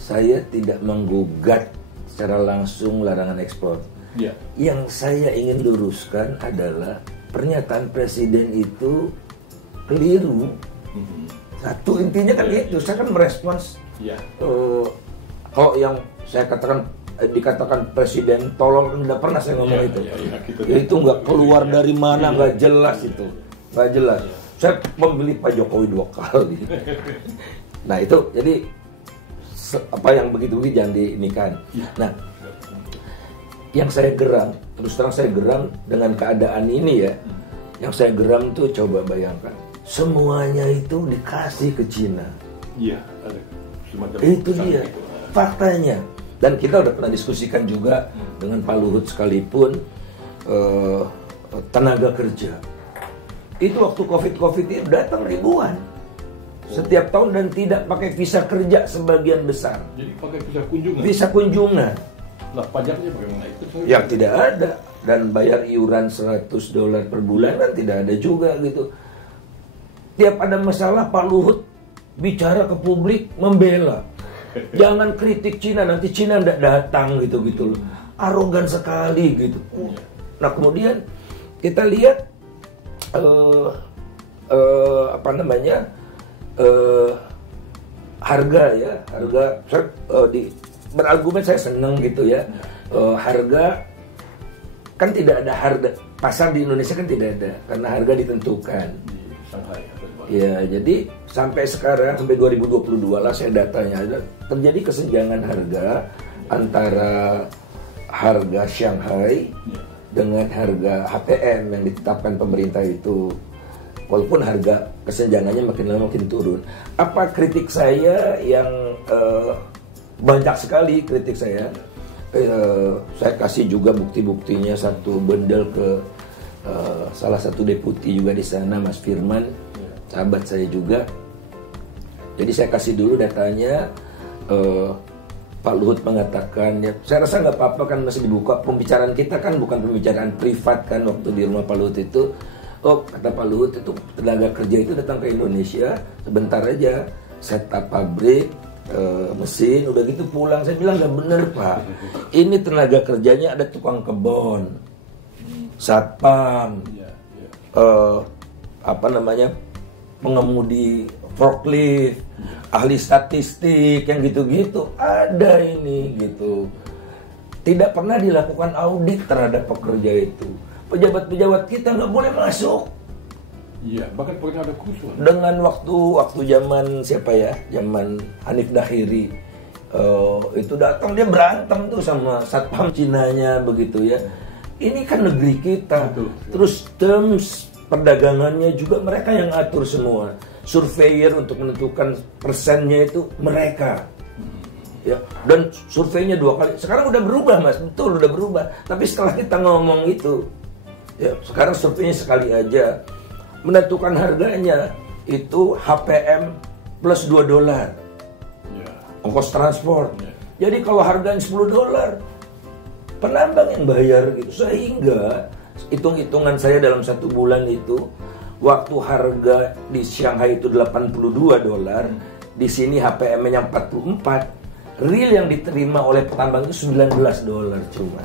saya tidak menggugat secara langsung larangan ekspor. Ya. Yang saya ingin luruskan adalah pernyataan Presiden itu keliru. Satu intinya kan itu, saya kan merespons kalau yang saya katakan dikatakan Presiden tolong, tidak pernah saya ngomong itu. Itu nggak keluar dari mana, nggak jelas itu, nggak jelas. Saya membeli Pak Jokowi 2 kali. Nah itu jadi apa yang begitu jangan diinikan. Nah yang saya geram, terus terang saya geram dengan keadaan ini ya. Yang saya geram tuh coba bayangkan. Semuanya itu dikasih ke Cina. Iya, ada semacam itu dia faktanya. Dan kita udah pernah diskusikan juga dengan Pak Luhut sekalipun tenaga kerja. Itu waktu COVID itu datang ribuan setiap tahun dan tidak pakai visa kerja sebagian besar. Jadi pakai visa kunjungan. Visa kunjungan. Lah pajaknya bagaimana itu? Yang tidak ada, dan bayar iuran $100 per bulan kan tidak ada juga gitu. Tiap ada masalah Pak Luhut bicara ke publik membela. Jangan kritik Cina, nanti Cina tidak datang gitu-gitu. Arogan sekali gitu. Nah kemudian kita lihat harga ya, berargumen saya senang gitu ya. Harga kan tidak ada pasar di Indonesia kan tidak ada karena harga ditentukan. Shanghai. Ya, jadi sampai sekarang sampai 2022 lah saya datanya terjadi kesenjangan harga antara harga Shanghai dengan harga HPM yang ditetapkan pemerintah itu. Walaupun harga kesenjangannya makin lama makin turun. Apa kritik saya yang banyak sekali kritik saya. Saya kasih juga bukti-buktinya satu bundle ke salah satu deputi juga di sana, Mas Firman, sahabat saya juga. Jadi saya kasih dulu datanya. Pak Luhut mengatakan, ya, saya rasa nggak apa-apa kan masih dibuka. Pembicaraan kita kan bukan pembicaraan privat kan waktu di rumah Pak Luhut itu. Oh, kata Pak Luhut itu tenaga kerja itu datang ke Indonesia sebentar aja, setup pabrik, mesin, udah gitu pulang. Saya bilang nggak bener Pak. Ini tenaga kerjanya ada tukang kebon, satpam, pengemudi forklift, ahli statistik yang gitu-gitu ada ini gitu. Tidak pernah dilakukan audit terhadap pekerja itu. Pejabat-pejabat kita nggak boleh masuk. Iya, bahkan pernah ada kerusuhan. Dengan waktu zaman siapa ya? Zaman Hanif Dahiri. Itu datang dia berantem tuh sama satpam Cinanya begitu ya. Ini kan negeri kita. Betul. Terus terms perdagangannya juga mereka yang atur semua. Surveyor untuk menentukan persennya itu mereka. Ya, dan surveinya 2 kali. Sekarang udah berubah Mas, betul udah berubah. Tapi setelah kita ngomong itu, ya sekarang surveinya sekali aja. Menentukan harganya itu HPM plus $2. Ya. Ongkos transport. Ya. Jadi kalau harganya $10, penambang yang bayar gitu. Sehingga hitung-hitungan saya dalam 1 bulan itu, waktu harga di Shanghai itu $82, di sini HPM-nya 44. Real yang diterima oleh petambang itu $19 cuma.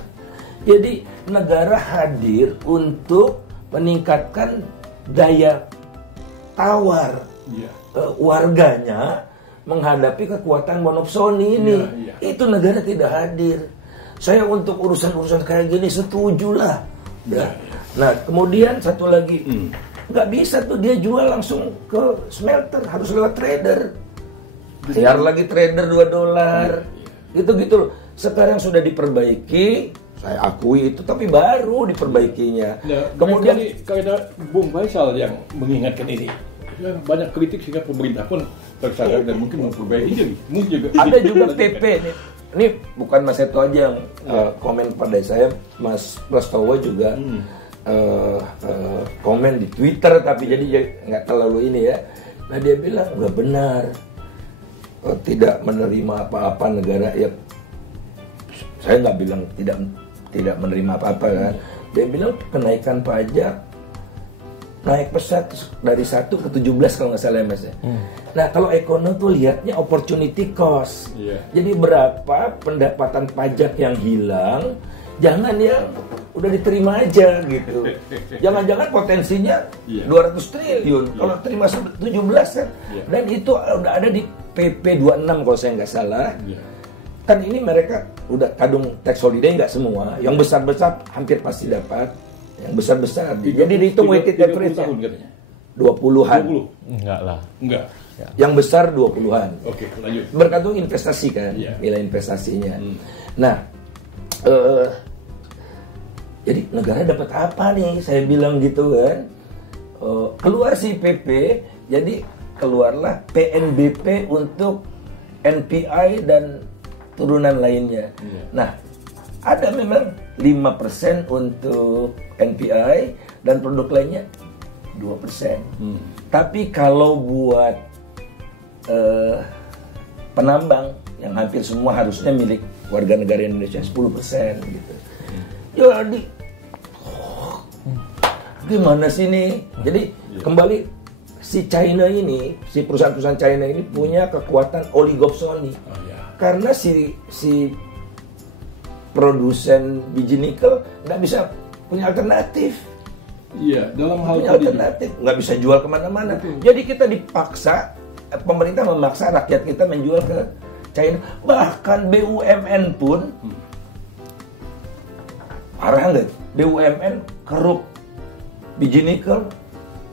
Jadi negara hadir untuk meningkatkan daya tawar warganya menghadapi kekuatan monopsoni ini. Itu negara tidak hadir. Saya untuk urusan-urusan kayak gini setujulah. Ya. Nah kemudian satu lagi, nggak bisa tuh dia jual langsung ke smelter, harus lewat trader. Bayar lagi trader $2. Gitu-gitu loh. Sekarang sudah diperbaiki, saya akui itu, tapi baru diperbaikinya. Nah, kemudian karena Bung Faisal yang mengingatkan ini, banyak kritik sehingga pemerintah pun tersadar dan mungkin memperbaiki jadi. Ada juga PP nih. Ini bukan Mas Seto aja yang komen pada saya, Mas Prastowo juga komen di Twitter, tapi jadi nggak terlalu ini ya. Nah dia bilang nggak benar, tidak menerima apa-apa negara ya. Saya nggak bilang tidak menerima apa-apa kan. Dia bilang kenaikan pajak naik pesat dari 1 ke 17 kalau nggak salah ya Mas ya. Nah kalau ekonom tuh lihatnya opportunity cost. Jadi berapa pendapatan pajak yang hilang, jangan yang udah diterima aja gitu. Jangan-jangan potensinya 200 triliun kalau terima 17 kan. Dan itu udah ada di PP 26 kalau saya nggak salah. Kan ini mereka udah kadung tax holiday nggak semua, yang besar-besar hampir pasti dapat, yang besar-besar. Jadi dihitung weighted average-nya 20-an. Enggak lah. Enggak. Yang besar 20-an. Oke, lanjut. Bergantung investasi kan, nilai investasinya. Nah, jadi negara dapat apa nih? Saya bilang gitu kan. Keluar si PP, jadi keluarlah PNBP untuk NPI dan turunan lainnya. Nah, ada memang 5% untuk NPI dan produk lainnya 2%. Tapi kalau buat penambang yang hampir semua harusnya milik warga negara Indonesia 10% gitu. Jadi gimana sih nih? Jadi kembali si China ini, si perusahaan-perusahaan China ini punya kekuatan oligopsoni. Karena si produsen biji nikel nggak bisa punya alternatif. Iya, dalam hal punya alternatif, nggak bisa jual kemana-mana. Jadi kita dipaksa, pemerintah memaksa rakyat kita menjual ke China. Bahkan BUMN pun parah nggak? BUMN kerup biji nikel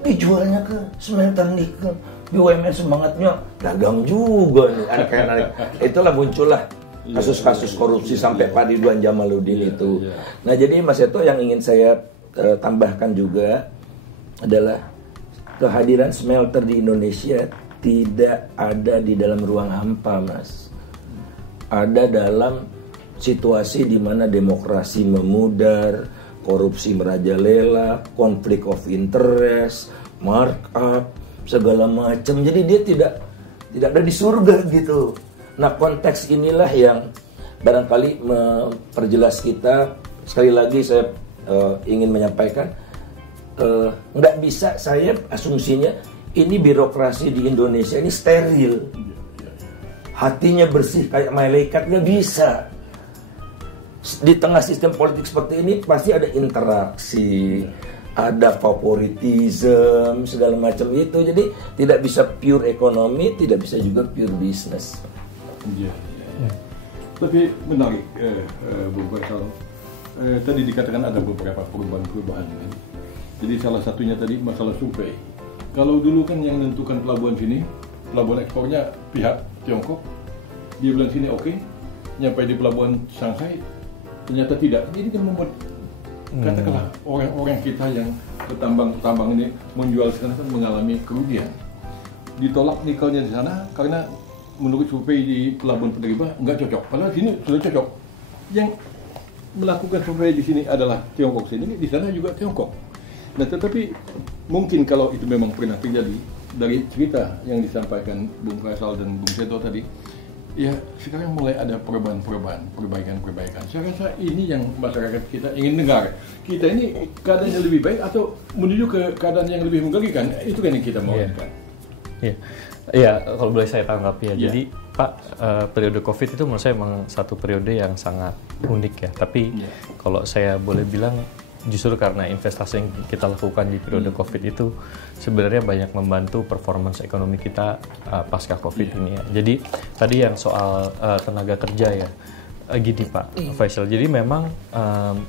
dijualnya ke smelter nikel. BUMN semangatnya dagang juga nih, anak-anak. Itulah muncullah kasus-kasus korupsi sampai Pak Ridwan Jamaluddin itu. Nah, jadi Mas Seto, yang ingin saya tambahkan juga adalah kehadiran smelter di Indonesia tidak ada di dalam ruang hampa, Mas. Ada dalam situasi di mana demokrasi memudar, korupsi merajalela, konflik of interest, markup, segala macam. Jadi dia tidak ada di surga gitu. Nah, konteks inilah yang barangkali memperjelas kita. Sekali lagi saya ingin menyampaikan, nggak bisa saya asumsinya ini birokrasi di Indonesia ini steril, hatinya bersih kayak malaikat, nggak bisa. Di tengah sistem politik seperti ini pasti ada interaksi, ada favoritism, segala macam itu. Jadi tidak bisa pure ekonomi, tidak bisa juga pure bisnis. Tapi menarik, Bung Faisal. Tadi dikatakan ada beberapa perubahan-perubahan. Jadi salah satunya tadi masalah survei. Kalau dulu kan yang menentukan pelabuhan sini, pelabuhan ekspornya pihak Tiongkok, dia bilang sini oke, nyampe di pelabuhan Shanghai ternyata tidak. Jadi kan membuat katakanlah orang-orang kita yang petambang ini menjual sana kan mengalami kerugian. Ditolak nikelnya di sana karena menurut survei di pelabuhan penerima nggak cocok. Padahal sini sudah cocok. Yang melakukan survei di sini adalah Tiongkok sini, di sana juga Tiongkok. Nah, tetapi mungkin kalau itu memang pernah terjadi dari cerita yang disampaikan Bung Faisal dan Bung Seto tadi, ya sekarang mulai ada perbaikan. Saya rasa ini yang masyarakat kita ingin dengar. Kita ini keadaannya lebih baik atau menuju ke keadaan yang lebih mengerikan, itu kan yang kita mau inginkan. Iya, kalau boleh saya tanggapi ya. Jadi Pak, periode COVID itu menurut saya memang satu periode yang sangat unik ya. Tapi kalau saya boleh bilang, justru karena investasi yang kita lakukan di periode COVID itu sebenarnya banyak membantu performance ekonomi kita pasca COVID ini ya. Jadi tadi yang soal tenaga kerja ya, gini Pak Faisal. Jadi memang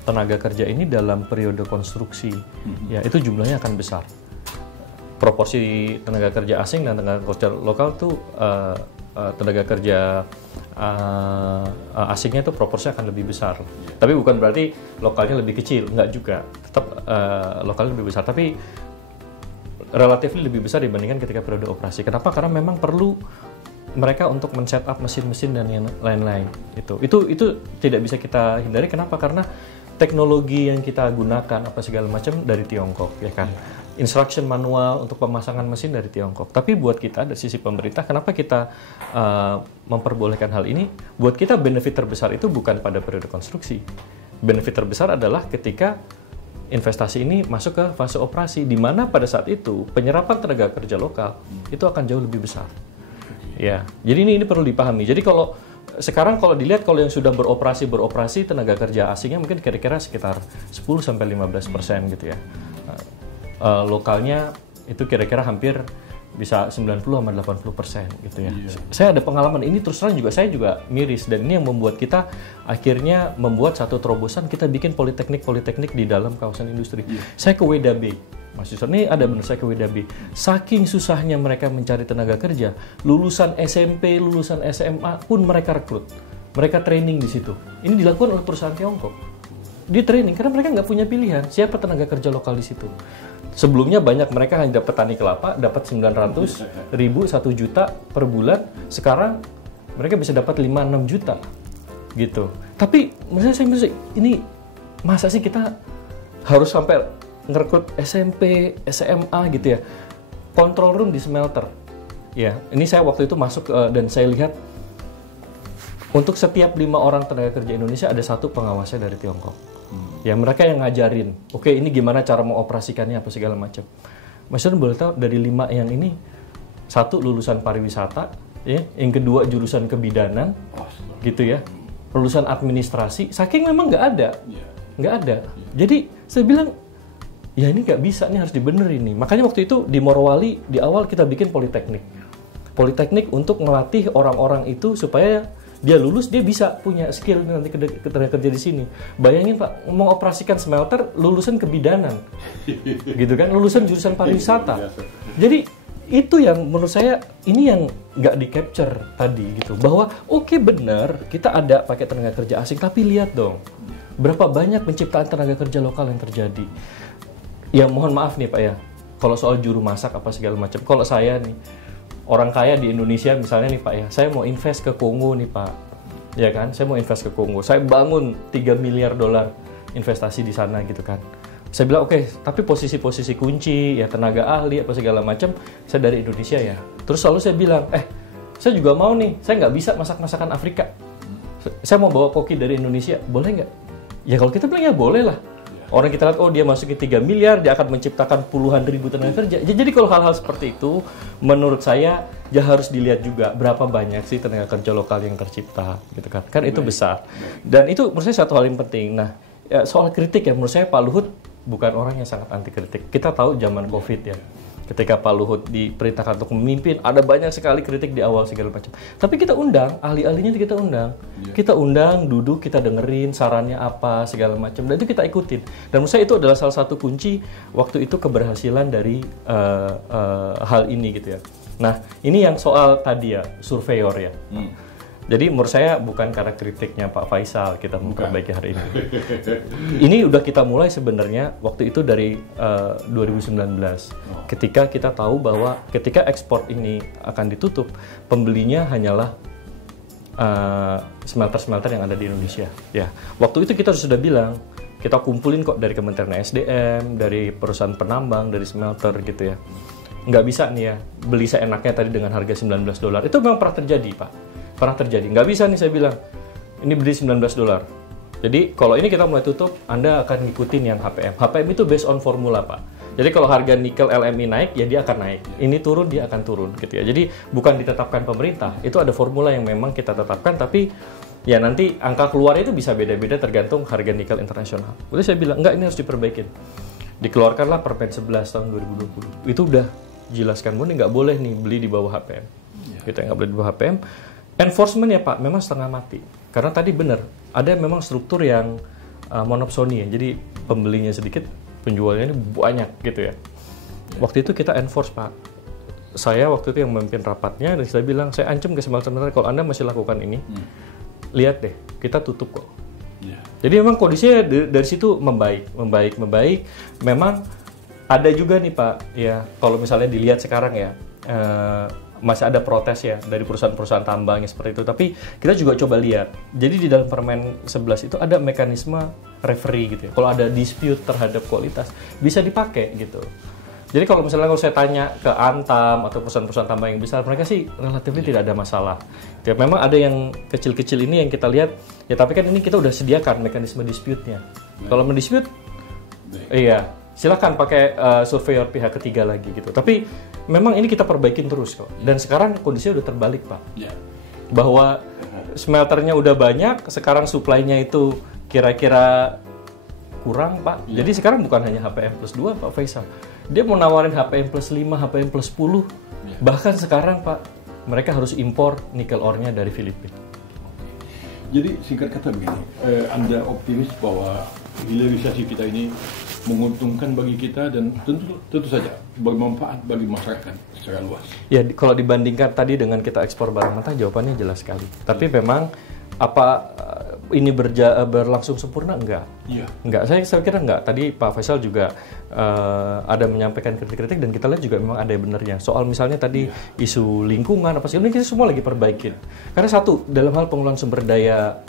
tenaga kerja ini dalam periode konstruksi ya itu jumlahnya akan besar. Proporsi tenaga kerja asing dan tenaga kerja lokal tuh tenaga kerja asingnya itu proporsinya akan lebih besar. Tapi bukan berarti lokalnya lebih kecil, enggak juga. Tetap lokalnya lebih besar, tapi relatif lebih besar dibandingkan ketika periode operasi. Kenapa? Karena memang perlu mereka untuk men-setup mesin-mesin dan yang lain-lain. Itu tidak bisa kita hindari. Kenapa? Karena teknologi yang kita gunakan apa segala macam dari Tiongkok, ya kan. Instruction manual untuk pemasangan mesin dari Tiongkok. Tapi buat kita dari sisi pemerintah, kenapa kita memperbolehkan hal ini? Buat kita benefit terbesar itu bukan pada periode konstruksi. Benefit terbesar adalah ketika investasi ini masuk ke fase operasi, di mana pada saat itu penyerapan tenaga kerja lokal itu akan jauh lebih besar. Ya, jadi ini perlu dipahami. Jadi kalau sekarang kalau dilihat kalau yang sudah beroperasi tenaga kerja asingnya mungkin kira-kira sekitar 10-15% gitu ya. Lokalnya itu kira-kira hampir bisa 90-80% gitu ya. Saya ada pengalaman ini, terus terang juga saya juga miris, dan ini yang membuat kita akhirnya membuat satu terobosan, kita bikin politeknik di dalam kawasan industri. Saya ke WDB, Mas Yusuf, ini ada benar, saya ke WDB. Saking susahnya mereka mencari tenaga kerja, lulusan SMP, lulusan SMA pun mereka rekrut, mereka training di situ. Ini dilakukan oleh perusahaan Tiongkok. Di training karena mereka nggak punya pilihan siapa tenaga kerja lokal di situ. Sebelumnya banyak mereka hanya dapat petani kelapa, dapat 900.000, 1 juta per bulan. Sekarang mereka bisa dapat 5-6 juta gitu. Tapi menurut saya ini masa sih kita harus sampai ngerekrut SMP, SMA gitu ya. Control room di smelter. Ya, ini saya waktu itu masuk dan saya lihat untuk setiap 5 orang tenaga kerja Indonesia ada 1 pengawasnya dari Tiongkok. Ya mereka yang ngajarin, oke ini gimana cara mengoperasikannya apa segala macam. Mas Yusuf boleh tahu dari 5 yang ini, 1 lulusan pariwisata, ya, yang kedua jurusan kebidanan, gitu ya, lulusan administrasi, saking memang nggak ada. Jadi saya bilang, ya ini nggak bisa, nih harus dibenerin nih. Makanya waktu itu di Morowali di awal kita bikin politeknik untuk melatih orang-orang itu supaya dia lulus, dia bisa punya skill nanti tenaga kerja di sini. Bayangin Pak, mau operasikan smelter lulusan kebidanan, gitu kan, lulusan jurusan pariwisata. Jadi itu yang menurut saya ini yang nggak di capture tadi gitu, bahwa oke, benar kita ada pakai tenaga kerja asing, tapi lihat dong berapa banyak penciptaan tenaga kerja lokal yang terjadi. Ya mohon maaf nih Pak ya, kalau soal juru masak apa segala macam, kalau saya nih orang kaya di Indonesia misalnya nih Pak ya, saya mau invest ke Kongo nih Pak, ya kan, saya mau invest ke Kongo, saya bangun $3 miliar investasi di sana gitu kan. Saya bilang oke, tapi posisi-posisi kunci ya tenaga ahli apa segala macam saya dari Indonesia ya. Terus selalu saya bilang, saya juga mau nih, saya nggak bisa masak-masakan Afrika, saya mau bawa koki dari Indonesia, boleh nggak? Ya kalau kita bilang ya boleh lah. Orang kita lihat, oh dia masukin 3 miliar, dia akan menciptakan puluhan ribu tenaga kerja. Jadi kalau hal-hal seperti itu, menurut saya ya harus dilihat juga berapa banyak sih tenaga kerja lokal yang tercipta, gitu kan? Kan itu besar. Dan itu menurut saya satu hal yang penting. Nah, ya, soal kritik ya, menurut saya Pak Luhut bukan orang yang sangat anti kritik. Kita tahu zaman COVID ya, ketika Pak Luhut diperintahkan untuk memimpin, ada banyak sekali kritik di awal segala macam. Tapi kita undang, ahli-ahlinya kita undang. Kita undang, duduk, kita dengerin sarannya apa, segala macam. Dan itu kita ikutin. Dan menurut saya itu adalah salah satu kunci waktu itu keberhasilan dari hal ini gitu ya. Nah, ini yang soal tadi ya, surveyor ya. Jadi menurut saya bukan karena kritiknya Pak Faisal kita memperbaiki hari ini. Ini udah kita mulai sebenarnya waktu itu dari 2019. Ketika kita tahu bahwa ketika ekspor ini akan ditutup, pembelinya hanyalah smelter-smelter yang ada di Indonesia. Ya, waktu itu kita sudah bilang, kita kumpulin kok dari Kementerian SDM, dari perusahaan penambang, dari smelter gitu ya. Nggak bisa nih ya, beli seenaknya tadi dengan harga $19. Itu memang pernah terjadi Pak. Pernah terjadi. Nggak bisa nih saya bilang, ini beli $19. Jadi kalau ini kita mulai tutup, Anda akan ngikutin yang HPM. HPM itu based on formula Pak. Jadi kalau harga nikel LME naik, ya dia akan naik. Ini turun, dia akan turun gitu ya. Jadi bukan ditetapkan pemerintah, itu ada formula yang memang kita tetapkan, tapi ya nanti angka keluar itu bisa beda-beda tergantung harga nikel internasional. Udah saya bilang, enggak, ini harus diperbaikin. Dikeluarkanlah Permen 11 tahun 2020. Itu udah jelaskan, ini nggak boleh nih beli di bawah HPM. Kita nggak boleh di bawah HPM. Enforcement ya Pak, memang setengah mati. Karena tadi benar, ada memang struktur yang monopsoni ya. Jadi pembelinya sedikit, penjualnya ini banyak gitu ya. Waktu itu kita enforce Pak. Saya waktu itu yang memimpin rapatnya, dan saya bilang, saya ancam ke smelter-smelter, kalau Anda masih lakukan ini, lihat deh, kita tutup kok. Jadi memang kondisinya dari situ membaik. Memang ada juga nih Pak, ya kalau misalnya dilihat sekarang ya, masih ada protes ya dari perusahaan-perusahaan tambang seperti itu. Tapi kita juga coba lihat. Jadi di dalam Permen 11 itu ada mekanisme referee gitu ya. Kalau ada dispute terhadap kualitas, bisa dipakai gitu. Jadi kalau misalnya saya tanya ke Antam atau perusahaan-perusahaan tambang yang besar, mereka sih relatif tidak ada masalah. Ya, memang ada yang kecil-kecil ini yang kita lihat, ya tapi kan ini kita udah sediakan mekanisme dispute-nya. Kalau mendispute, iya, silakan pakai surveyor pihak ketiga lagi gitu. Tapi memang ini kita perbaikin terus kok. Dan sekarang kondisinya udah terbalik Pak. Bahwa smelternya udah banyak, sekarang supply-nya itu kira-kira kurang Pak. Jadi sekarang bukan hanya HPM plus 2 Pak Faisal. Dia mau nawarin HPM plus 5, HPM plus 10. Bahkan sekarang Pak, mereka harus impor nikel ore-nya dari Filipina. Jadi singkat kata begini, Anda optimis bahwa hilirisasi kita ini menguntungkan bagi kita dan tentu saja bermanfaat bagi masyarakat secara luas. Ya, kalau dibandingkan tadi dengan kita ekspor barang mentah, jawabannya jelas sekali. Tapi memang apa ini berlangsung sempurna? Enggak. Enggak, saya kira enggak. Tadi Pak Faisal juga ada menyampaikan kritik-kritik dan kita lihat juga memang ada yang benarnya. Soal misalnya tadi isu lingkungan apa sih, ini kita semua lagi perbaikin. Karena satu, dalam hal pengelolaan sumber daya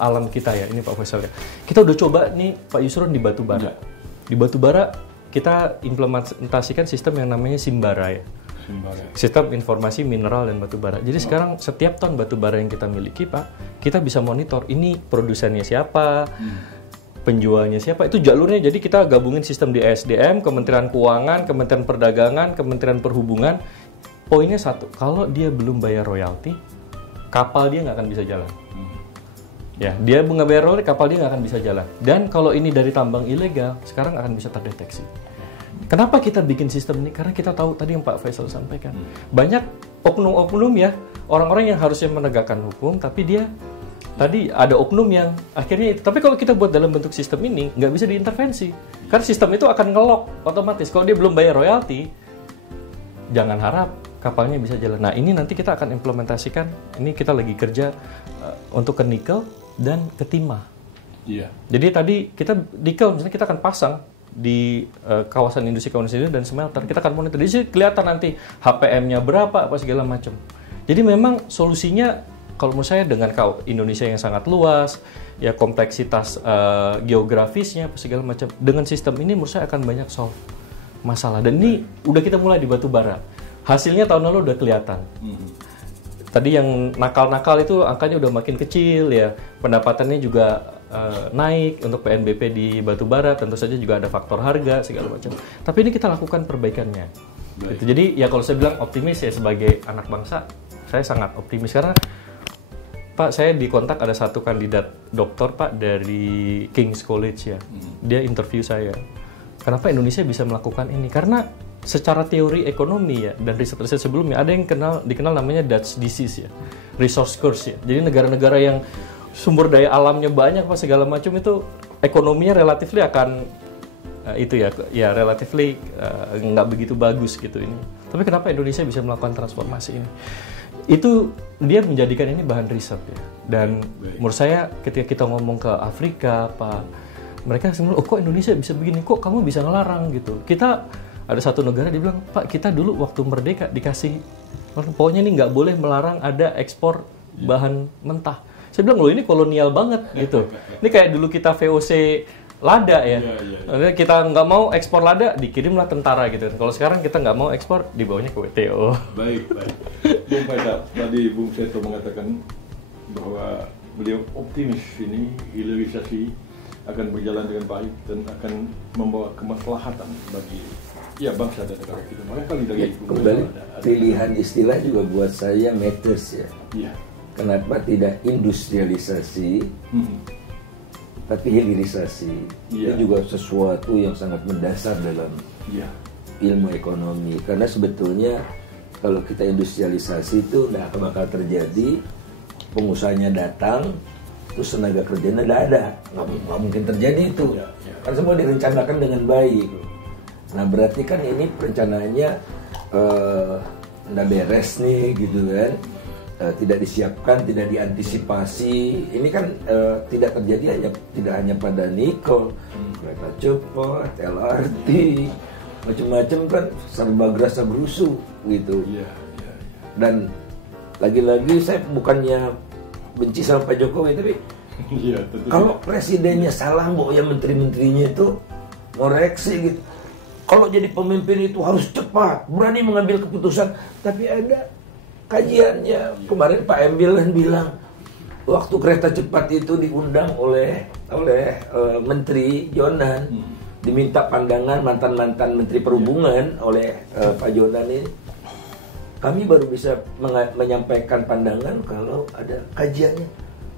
alam kita ya, ini Pak Faisal ya. Kita udah coba nih Pak Yusron di batu bara. Di batu bara kita implementasikan sistem yang namanya Simbara ya. Sistem informasi mineral dan batu bara. Jadi sekarang setiap ton batu bara yang kita miliki Pak, kita bisa monitor ini produsennya siapa, penjualnya siapa, itu jalurnya. Jadi kita gabungin sistem di SDM, Kementerian Keuangan, Kementerian Perdagangan, Kementerian Perhubungan. Poinnya satu, kalau dia belum bayar royalti, kapal dia nggak akan bisa jalan. Ya, dia nggak bayar royalti, kapal dia nggak akan bisa jalan. Dan kalau ini dari tambang ilegal, sekarang akan bisa terdeteksi. Kenapa kita bikin sistem ini? Karena kita tahu tadi yang Pak Faisal sampaikan. Banyak oknum-oknum ya, orang-orang yang harusnya menegakkan hukum, tapi dia tadi ada oknum yang akhirnya itu. Tapi kalau kita buat dalam bentuk sistem ini, nggak bisa diintervensi. Karena sistem itu akan nge-lock otomatis. Kalau dia belum bayar royalti, jangan harap kapalnya bisa jalan. Nah, ini nanti kita akan implementasikan. Ini kita lagi kerja untuk ke nikel dan ke timah. Iya. Jadi tadi kita nikel misalnya kita akan pasang di kawasan industri dan smelter. Kita akan monitor. Di sini kelihatan nanti HPM-nya berapa, apa segala macam. Jadi memang solusinya kalau menurut saya dengan Indonesia yang sangat luas, ya kompleksitas geografisnya, apa segala macam. Dengan sistem ini menurut saya akan banyak solve masalah. Dan ini udah kita mulai di batu bara. Hasilnya tahun lalu udah kelihatan. Tadi yang nakal-nakal itu angkanya udah makin kecil ya. Pendapatannya juga naik untuk PNBP di batu bara. Tentu saja juga ada faktor harga segala macam. Tapi ini kita lakukan perbaikannya. Gitu. Jadi ya kalau saya bilang optimis ya sebagai anak bangsa, saya sangat optimis karena Pak, saya dikontak ada satu kandidat doktor Pak dari King's College ya. Dia interview saya. Kenapa Indonesia bisa melakukan ini? Karena secara teori ekonomi ya dan riset-riset sebelumnya ada yang dikenal namanya Dutch disease ya, resource curse ya. Jadi negara-negara yang sumber daya alamnya banyak Pak segala macam itu ekonominya relatif akan itu ya relatif nggak begitu bagus gitu ini. Tapi kenapa Indonesia bisa melakukan transformasi ini? Itu dia menjadikan ini bahan riset ya. Dan menurut saya ketika kita ngomong ke Afrika, Pak, mereka sebenarnya, kok Indonesia bisa begini? Kok kamu bisa ngelarang gitu? Kita ada satu negara dia bilang, Pak, kita dulu waktu merdeka dikasih, pokoknya ini nggak boleh melarang ada ekspor bahan mentah. Saya bilang, loh ini kolonial banget gitu. Ini kayak dulu kita VOC lada ya. Kita nggak mau ekspor lada, dikirimlah tentara gitu. Kalau sekarang kita nggak mau ekspor, dibawanya ke WTO. Baik. Bung Faisal, tadi Bung Seto mengatakan bahwa beliau optimis ini hilirisasi akan berjalan dengan baik dan akan membawa kemaslahatan bagi bangsa dan negara kita. Maka kali lagi kembali pilihan istilah juga buat saya matters ya. Iya. Kenapa tidak industrialisasi? Tapi hilirisasi itu juga sesuatu yang sangat mendasar dalam ilmu ekonomi. Karena sebetulnya kalau kita industrialisasi itu nggak bakal terjadi, pengusahanya datang, terus tenaga kerjanya nggak ada, nggak mungkin terjadi itu. Kan semua direncanakan dengan baik. Nah berarti kan ini perencanaannya nggak beres nih gitu kan. Tidak disiapkan, tidak diantisipasi. Ini kan tidak terjadi tidak hanya pada nikel, kereta cepat, LRT, macam-macam kan serba gerasa gerusu gitu. Dan lagi-lagi saya bukannya benci sama Pak Jokowi, tapi kalau presidennya salah, ya menteri-menterinya itu ngoreksi gitu. Kalau jadi pemimpin itu harus cepat, berani mengambil keputusan, tapi ada kajiannya. Kemarin Pak Emil bilang waktu kereta cepat itu diundang oleh Menteri Jonan, diminta pandangan mantan Menteri Perhubungan oleh Pak Jonan ini. Kami baru bisa menyampaikan pandangan kalau ada kajiannya.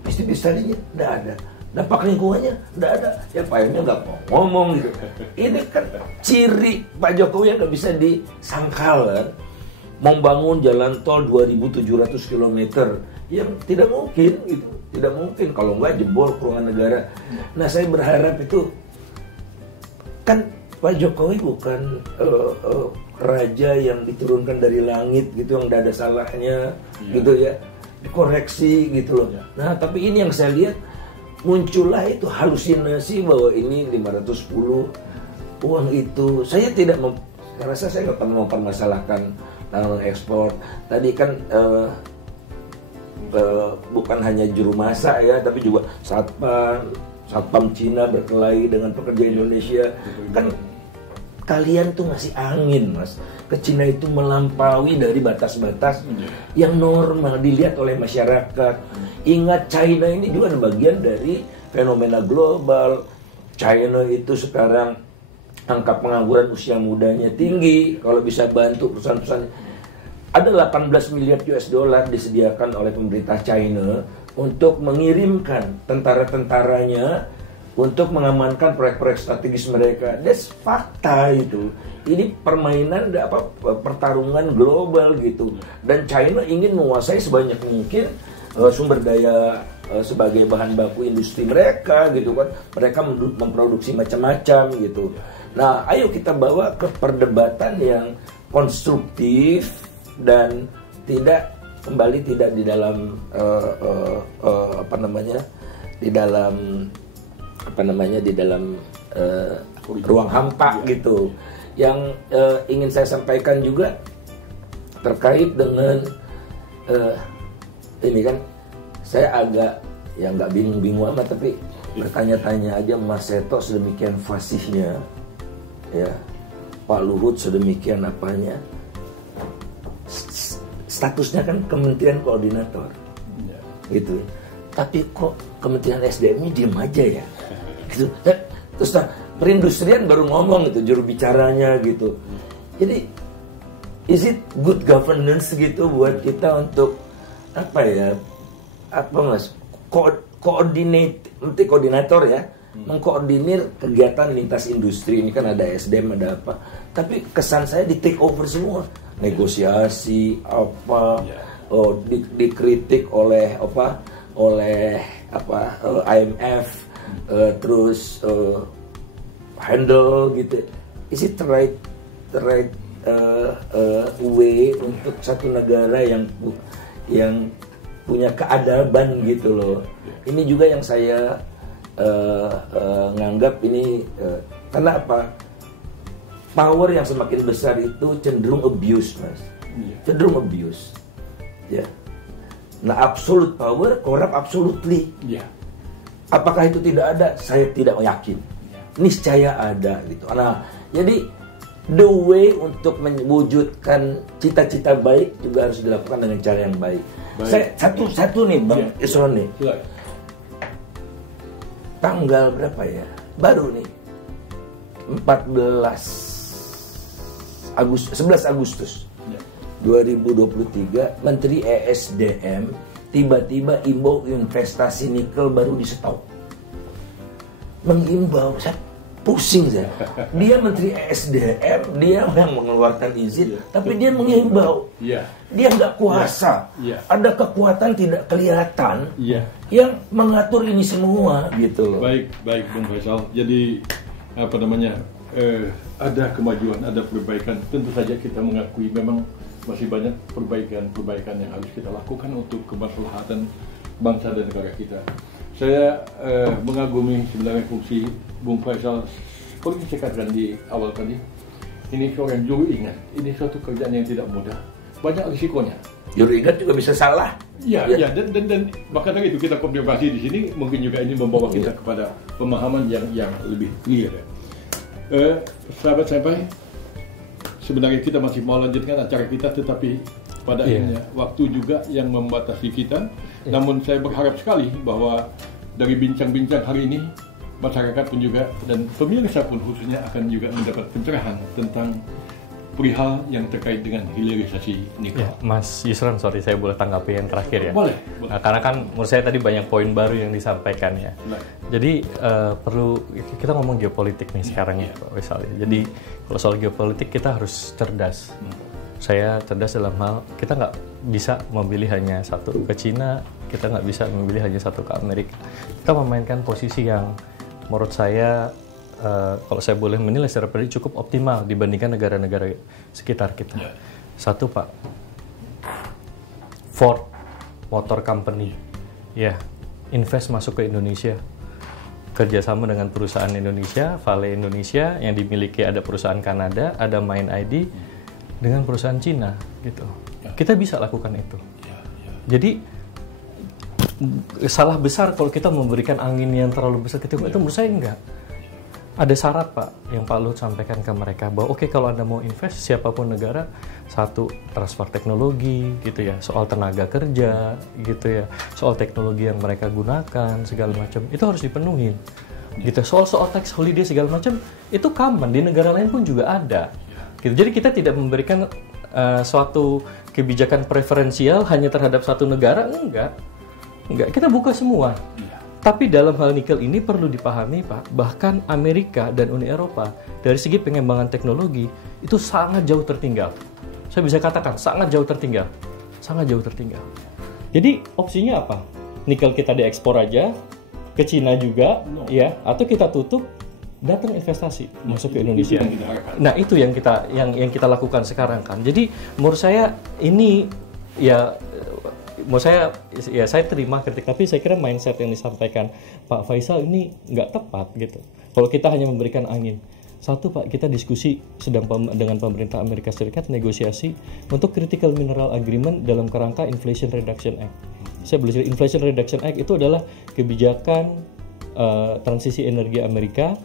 Bisa-bisanya tidak ada. Dampak lingkungannya tidak ada. Ya Pak Emil nggak mau ngomong gitu. Ini kan ciri Pak Jokowi yang nggak bisa disangkal kan. Membangun jalan tol 2.700 km yang tidak mungkin gitu, tidak mungkin kalau nggak jebol keuangan negara. Nah saya berharap itu kan Pak Jokowi bukan raja yang diturunkan dari langit gitu yang tidak ada salahnya gitu ya, dikoreksi gitu loh. Nah tapi ini yang saya lihat muncullah itu halusinasi bahwa ini 510 uang itu. Saya tidak merasa, saya nggak pernah mempermasalahkan tentang ekspor. Tadi kan bukan hanya juru masak ya, tapi juga satpam Cina berkelahi dengan pekerja Indonesia. Kan kalian tuh ngasih angin mas ke Cina itu melampaui dari batas-batas yang normal dilihat oleh masyarakat. Ingat China ini juga bagian dari fenomena global. China itu sekarang angka pengangguran usia mudanya tinggi. Kalau bisa bantu perusahaan-perusahaan, ada 18 miliar US dollar disediakan oleh pemerintah China untuk mengirimkan tentara-tentaranya untuk mengamankan proyek-proyek strategis mereka. That's fakta itu. Ini permainan pertarungan global gitu. Dan China ingin menguasai sebanyak mungkin sumber daya sebagai bahan baku industri mereka gitu kan. Mereka memproduksi macam-macam gitu. Nah, ayo kita bawa ke perdebatan yang konstruktif dan tidak di dalam di dalam ruang hampa gitu. Yang ingin saya sampaikan juga terkait dengan ini kan, saya agak nggak bingung-bingung amat, tapi bertanya-tanya aja, Mas Seto sedemikian fasihnya, ya Pak Luhut sedemikian apanya, statusnya kan Kementerian Koordinator, gitu. Tapi kok Kementerian SDM-nya diem aja ya, gitu. Terus perindustrian baru ngomong gitu, juru bicaranya gitu. Jadi is it good governance gitu buat kita untuk koordinator ya, mengkoordinir kegiatan lintas industri. Ini kan ada SDM, ada apa, tapi kesan saya di take over semua, negosiasi dikritik oleh IMF, terus handle gitu. Is it the right way untuk satu negara yang punya keadaban gitu loh. Ini juga yang saya nganggap ini karena apa? Power yang semakin besar itu cenderung abuse, Mas. Cenderung abuse. Ya. Nah, absolute power corrupt absolutely. Apakah itu tidak ada? Saya tidak yakin. Niscaya ada gitu. Nah, jadi the way untuk mewujudkan cita-cita baik juga harus dilakukan dengan cara yang baik. Saya satu nih Bang Isron nih. Tanggal berapa ya? Baru nih. 11 Agustus 2023 Menteri ESDM tiba-tiba imbau investasi nikel baru di stop. Mengimbau, saya pusing saya. Dia Menteri ESDM, dia yang mengeluarkan izin, tapi dia mengimbau. Dia nggak kuasa. Ada kekuatan tidak kelihatan yang mengatur ini semua gitu loh. Baik Bung Faisal. Jadi ada kemajuan, ada perbaikan. Tentu saja kita mengakui memang masih banyak perbaikan yang harus kita lakukan untuk kemaslahatan bangsa dan negara kita. Saya mengagumi sebenarnya fungsi Bung Faisal. Kalau saya katakan di awal tadi, ini seorang juru ingat. Ini suatu kerjaan yang tidak mudah, banyak risikonya. Juru ingat juga bisa salah. Dan maka dari itu kita konfirmasi di sini, mungkin juga ini membawa kita kepada pemahaman yang lebih clear. Sahabat sampai, sebenarnya kita masih mau lanjutkan acara kita, tetapi pada akhirnya waktu juga yang membatasi kita. Namun saya berharap sekali bahwa dari bincang-bincang hari ini, masyarakat pun juga dan pemirsa pun khususnya akan juga mendapat pencerahan tentang perihal yang terkait dengan hilirisasi nikel. Mas Yusron, sorry saya boleh tanggapi yang terakhir ya? Boleh. Nah, karena kan menurut saya tadi banyak poin baru yang disampaikan ya. Jadi perlu kita ngomong geopolitik nih sekarang ya Pak Faisal. Jadi kalau soal geopolitik kita harus cerdas. Saya cerdas dalam hal kita nggak bisa memilih hanya satu ke Cina, kita nggak bisa memilih hanya satu ke Amerika. Kita memainkan posisi yang menurut saya kalau saya boleh menilai secara pribadi cukup optimal dibandingkan negara-negara sekitar kita. Satu Pak, Ford Motor Company, invest masuk ke Indonesia, kerjasama dengan perusahaan Indonesia, Vale Indonesia yang dimiliki ada perusahaan Kanada, ada Main ID dengan perusahaan Cina, gitu. Kita bisa lakukan itu. Jadi salah besar kalau kita memberikan angin yang terlalu besar itu menurut saya enggak. Ada syarat Pak yang Pak Luhut sampaikan ke mereka bahwa oke, kalau Anda mau invest siapapun negara, satu transfer teknologi gitu ya, soal tenaga kerja gitu ya, soal teknologi yang mereka gunakan segala macam itu harus dipenuhi gitu. Soal tax holiday segala macam itu common di negara lain pun juga ada gitu. Jadi kita tidak memberikan suatu kebijakan preferensial hanya terhadap satu negara, enggak, kita buka semua Tapi dalam hal nikel ini perlu dipahami Pak, bahkan Amerika dan Uni Eropa dari segi pengembangan teknologi itu sangat jauh tertinggal. Saya bisa katakan sangat jauh tertinggal. Sangat jauh tertinggal. Jadi opsinya apa? Nikel kita diekspor aja ke Cina juga, ya, atau kita tutup, datang investasi masuk ke Indonesia. Nah, itu yang kita lakukan sekarang kan. Jadi menurut saya ini ya, menurut saya terima kritik, tapi saya kira mindset yang disampaikan Pak Faisal ini nggak tepat gitu. Kalau kita hanya memberikan angin. Satu Pak, kita diskusi sedang dengan pemerintah Amerika Serikat negosiasi untuk Critical Mineral Agreement dalam kerangka Inflation Reduction Act. Saya belajar Inflation Reduction Act itu adalah kebijakan transisi energi Amerika.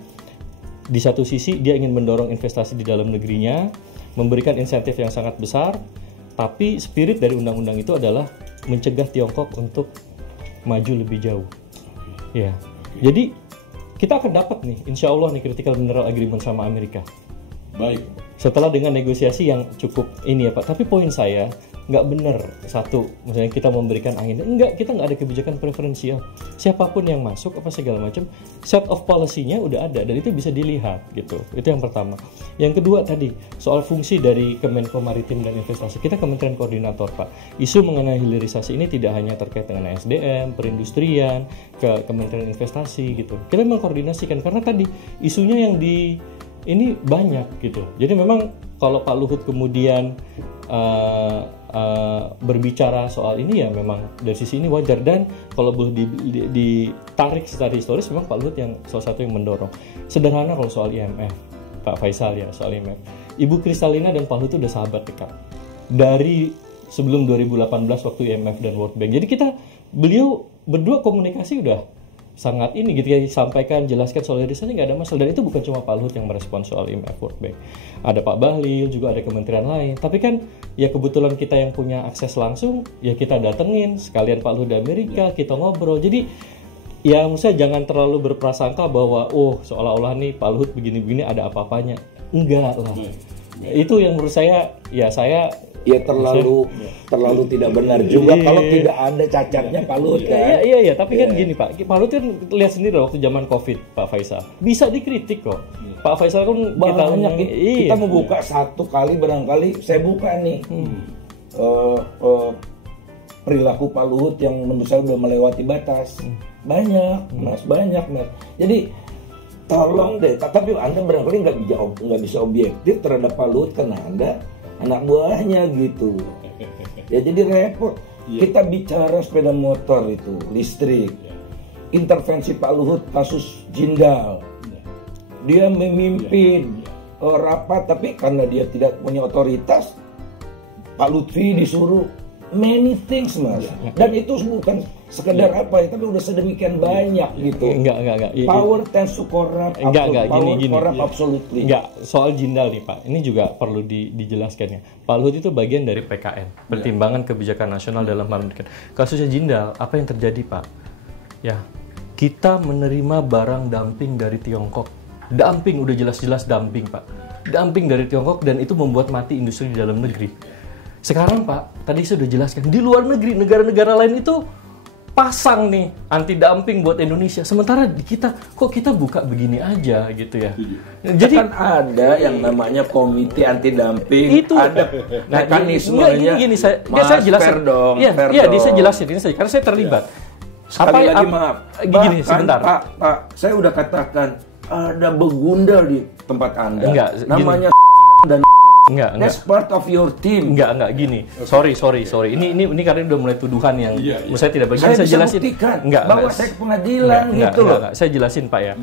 Di satu sisi dia ingin mendorong investasi di dalam negerinya, memberikan insentif yang sangat besar, tapi spirit dari undang-undang itu adalah mencegah Tiongkok untuk maju lebih jauh. Ya, jadi kita akan dapat nih, insya Allah nih Critical Mineral Agreement sama Amerika. Baik. Setelah dengan negosiasi yang cukup ini ya Pak. Tapi poin saya nggak benar satu, misalnya kita memberikan angin. Enggak, kita nggak ada kebijakan preferensial. Siapapun yang masuk apa segala macam, set of policy-nya udah ada dan itu bisa dilihat gitu. Itu yang pertama. Yang kedua tadi soal fungsi dari Kemenko Maritim dan Investasi. Kita Kementerian Koordinator Pak. Isu mengenai hilirisasi ini tidak hanya terkait dengan SDM, perindustrian, ke Kementerian Investasi gitu. Kita mengkoordinasikan karena tadi isunya yang ini banyak gitu. Jadi memang kalau Pak Luhut kemudian berbicara soal ini ya memang dari sisi ini wajar, dan kalau boleh ditarik secara historis memang Pak Luhut yang salah satu yang mendorong. Sederhana kalau soal IMF, Pak Faisal ya soal IMF. Ibu Kristalina dan Pak Luhut itu udah sahabat dekat dari sebelum 2018 waktu IMF dan World Bank. Jadi beliau berdua komunikasi udah sangat ini gitu ya, sampaikan, jelaskan soal hilirisasi nggak ada masalah. Dan itu bukan cuma Pak Luhut yang merespon soal IMF World Bank, ada Pak Bahlil juga, ada kementerian lain. Tapi kan ya kebetulan kita yang punya akses langsung ya kita datengin sekalian Pak Luhut di Amerika, kita ngobrol. Jadi ya menurut saya jangan terlalu berprasangka bahwa seolah-olah nih Pak Luhut begini-begini ada apa-apanya. Enggak lah. Itu yang menurut saya ya terlalu tidak benar juga kalau tidak ada cacatnya Pak Luhut kan. Iya, tapi kan gini Pak Luhut kan lihat sendiri waktu zaman Covid Pak Faisal. Bisa dikritik kok. Pak Faisal kan banyak kita mau buka satu kali barangkali saya buka nih. Perilaku Pak Luhut yang menurut saya udah melewati batas. Banyak, Mas. Jadi tolong deh, tapi Anda barangkali nggak bisa objektif terhadap Pak Luhut karena Anda anak buahnya gitu. Ya jadi repot. Kita bicara sepeda motor itu listrik. Intervensi Pak Luhut kasus Jindal. Dia memimpin rapat, tapi karena dia tidak punya otoritas, Pak Lutfi disuruh many things, Mas. Dan itu bukan sekedar apa ya, tapi udah sedemikian banyak gitu. Enggak. Power tends to corrupt. Gini. Absolutely. Enggak, soal Jindal nih Pak. Ini juga perlu dijelaskan ya. Pak Luhut itu bagian dari PKN, Pertimbangan Kebijakan Nasional dalam hal ini. Kasusnya Jindal, apa yang terjadi Pak? Ya, kita menerima barang dumping dari Tiongkok. Dumping, udah jelas-jelas dumping Pak. Dumping dari Tiongkok, dan itu membuat mati industri di dalam negeri. Sekarang Pak, tadi saya sudah jelaskan, di luar negeri, negara-negara lain itu pasang nih anti dumping buat Indonesia. Sementara di kita buka begini aja gitu ya. Jadi kan ada yang namanya komite anti dumping, itu ada mekanismenya. Gini saya jelasin. Saya jelasin ini saja karena saya terlibat. Sekali lagi maaf. Gini sebentar. Pak, saya udah katakan ada begundal di tempat Anda. Namanya dan Enggak. That's part of your team. Enggak gini. Sorry. Ini karena udah mulai tuduhan yang saya tidak bagian. Saya jelasin. Bawa saya ke pengadilan gitu loh. Saya jelasin Pak ya.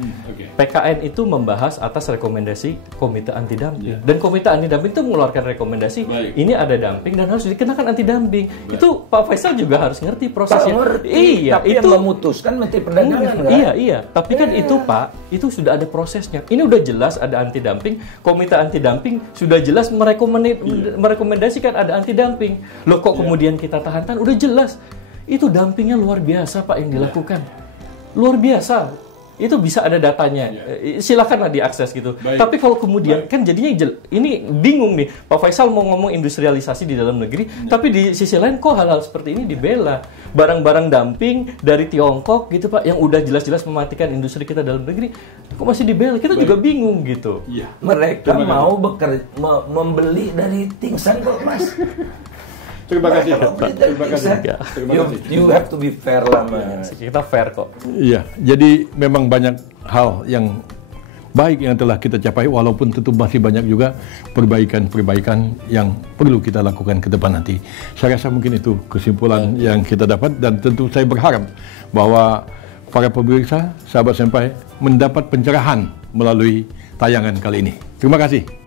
PKN itu membahas atas rekomendasi Komite Anti Dumping. Dan Komite Anti Dumping itu mengeluarkan rekomendasi ini ada dumping dan harus dikenakan anti dumping. Itu Pak Faisal juga harus ngerti prosesnya. Iya, tapi itu yang memutuskan Menteri Perdagangan kan? Iya. Tapi kan itu Pak, itu sudah ada prosesnya. Ini udah jelas ada anti dumping. Komite Anti Dumping sudah jelas merekomendasikan ada anti dumping. Loh kok kemudian kita tahan? Udah jelas. Itu dumpingnya luar biasa Pak yang dilakukan. Luar biasa. itu bisa ada datanya. Silakanlah diakses gitu. Baik. Tapi kalau kemudian kan jadinya ini bingung nih, Pak Faisal mau ngomong industrialisasi di dalam negeri, tapi di sisi lain kok hal-hal seperti ini dibela. Barang-barang dumping dari Tiongkok gitu Pak, yang udah jelas-jelas mematikan industri kita dalam negeri, kok masih dibela? Kita juga bingung gitu. Iya. Mereka mau membeli dari Tingsan kok, Mas. Terima kasih. Terima kasih. You have to be fair lah, Mas. Kita fair kok. Iya, jadi memang banyak hal yang baik yang telah kita capai, walaupun tentu masih banyak juga perbaikan-perbaikan yang perlu kita lakukan ke depan nanti. Saya rasa mungkin itu kesimpulan yang kita dapat, dan tentu saya berharap bahwa para pemirsa, sahabat senpai, mendapat pencerahan melalui tayangan kali ini. Terima kasih.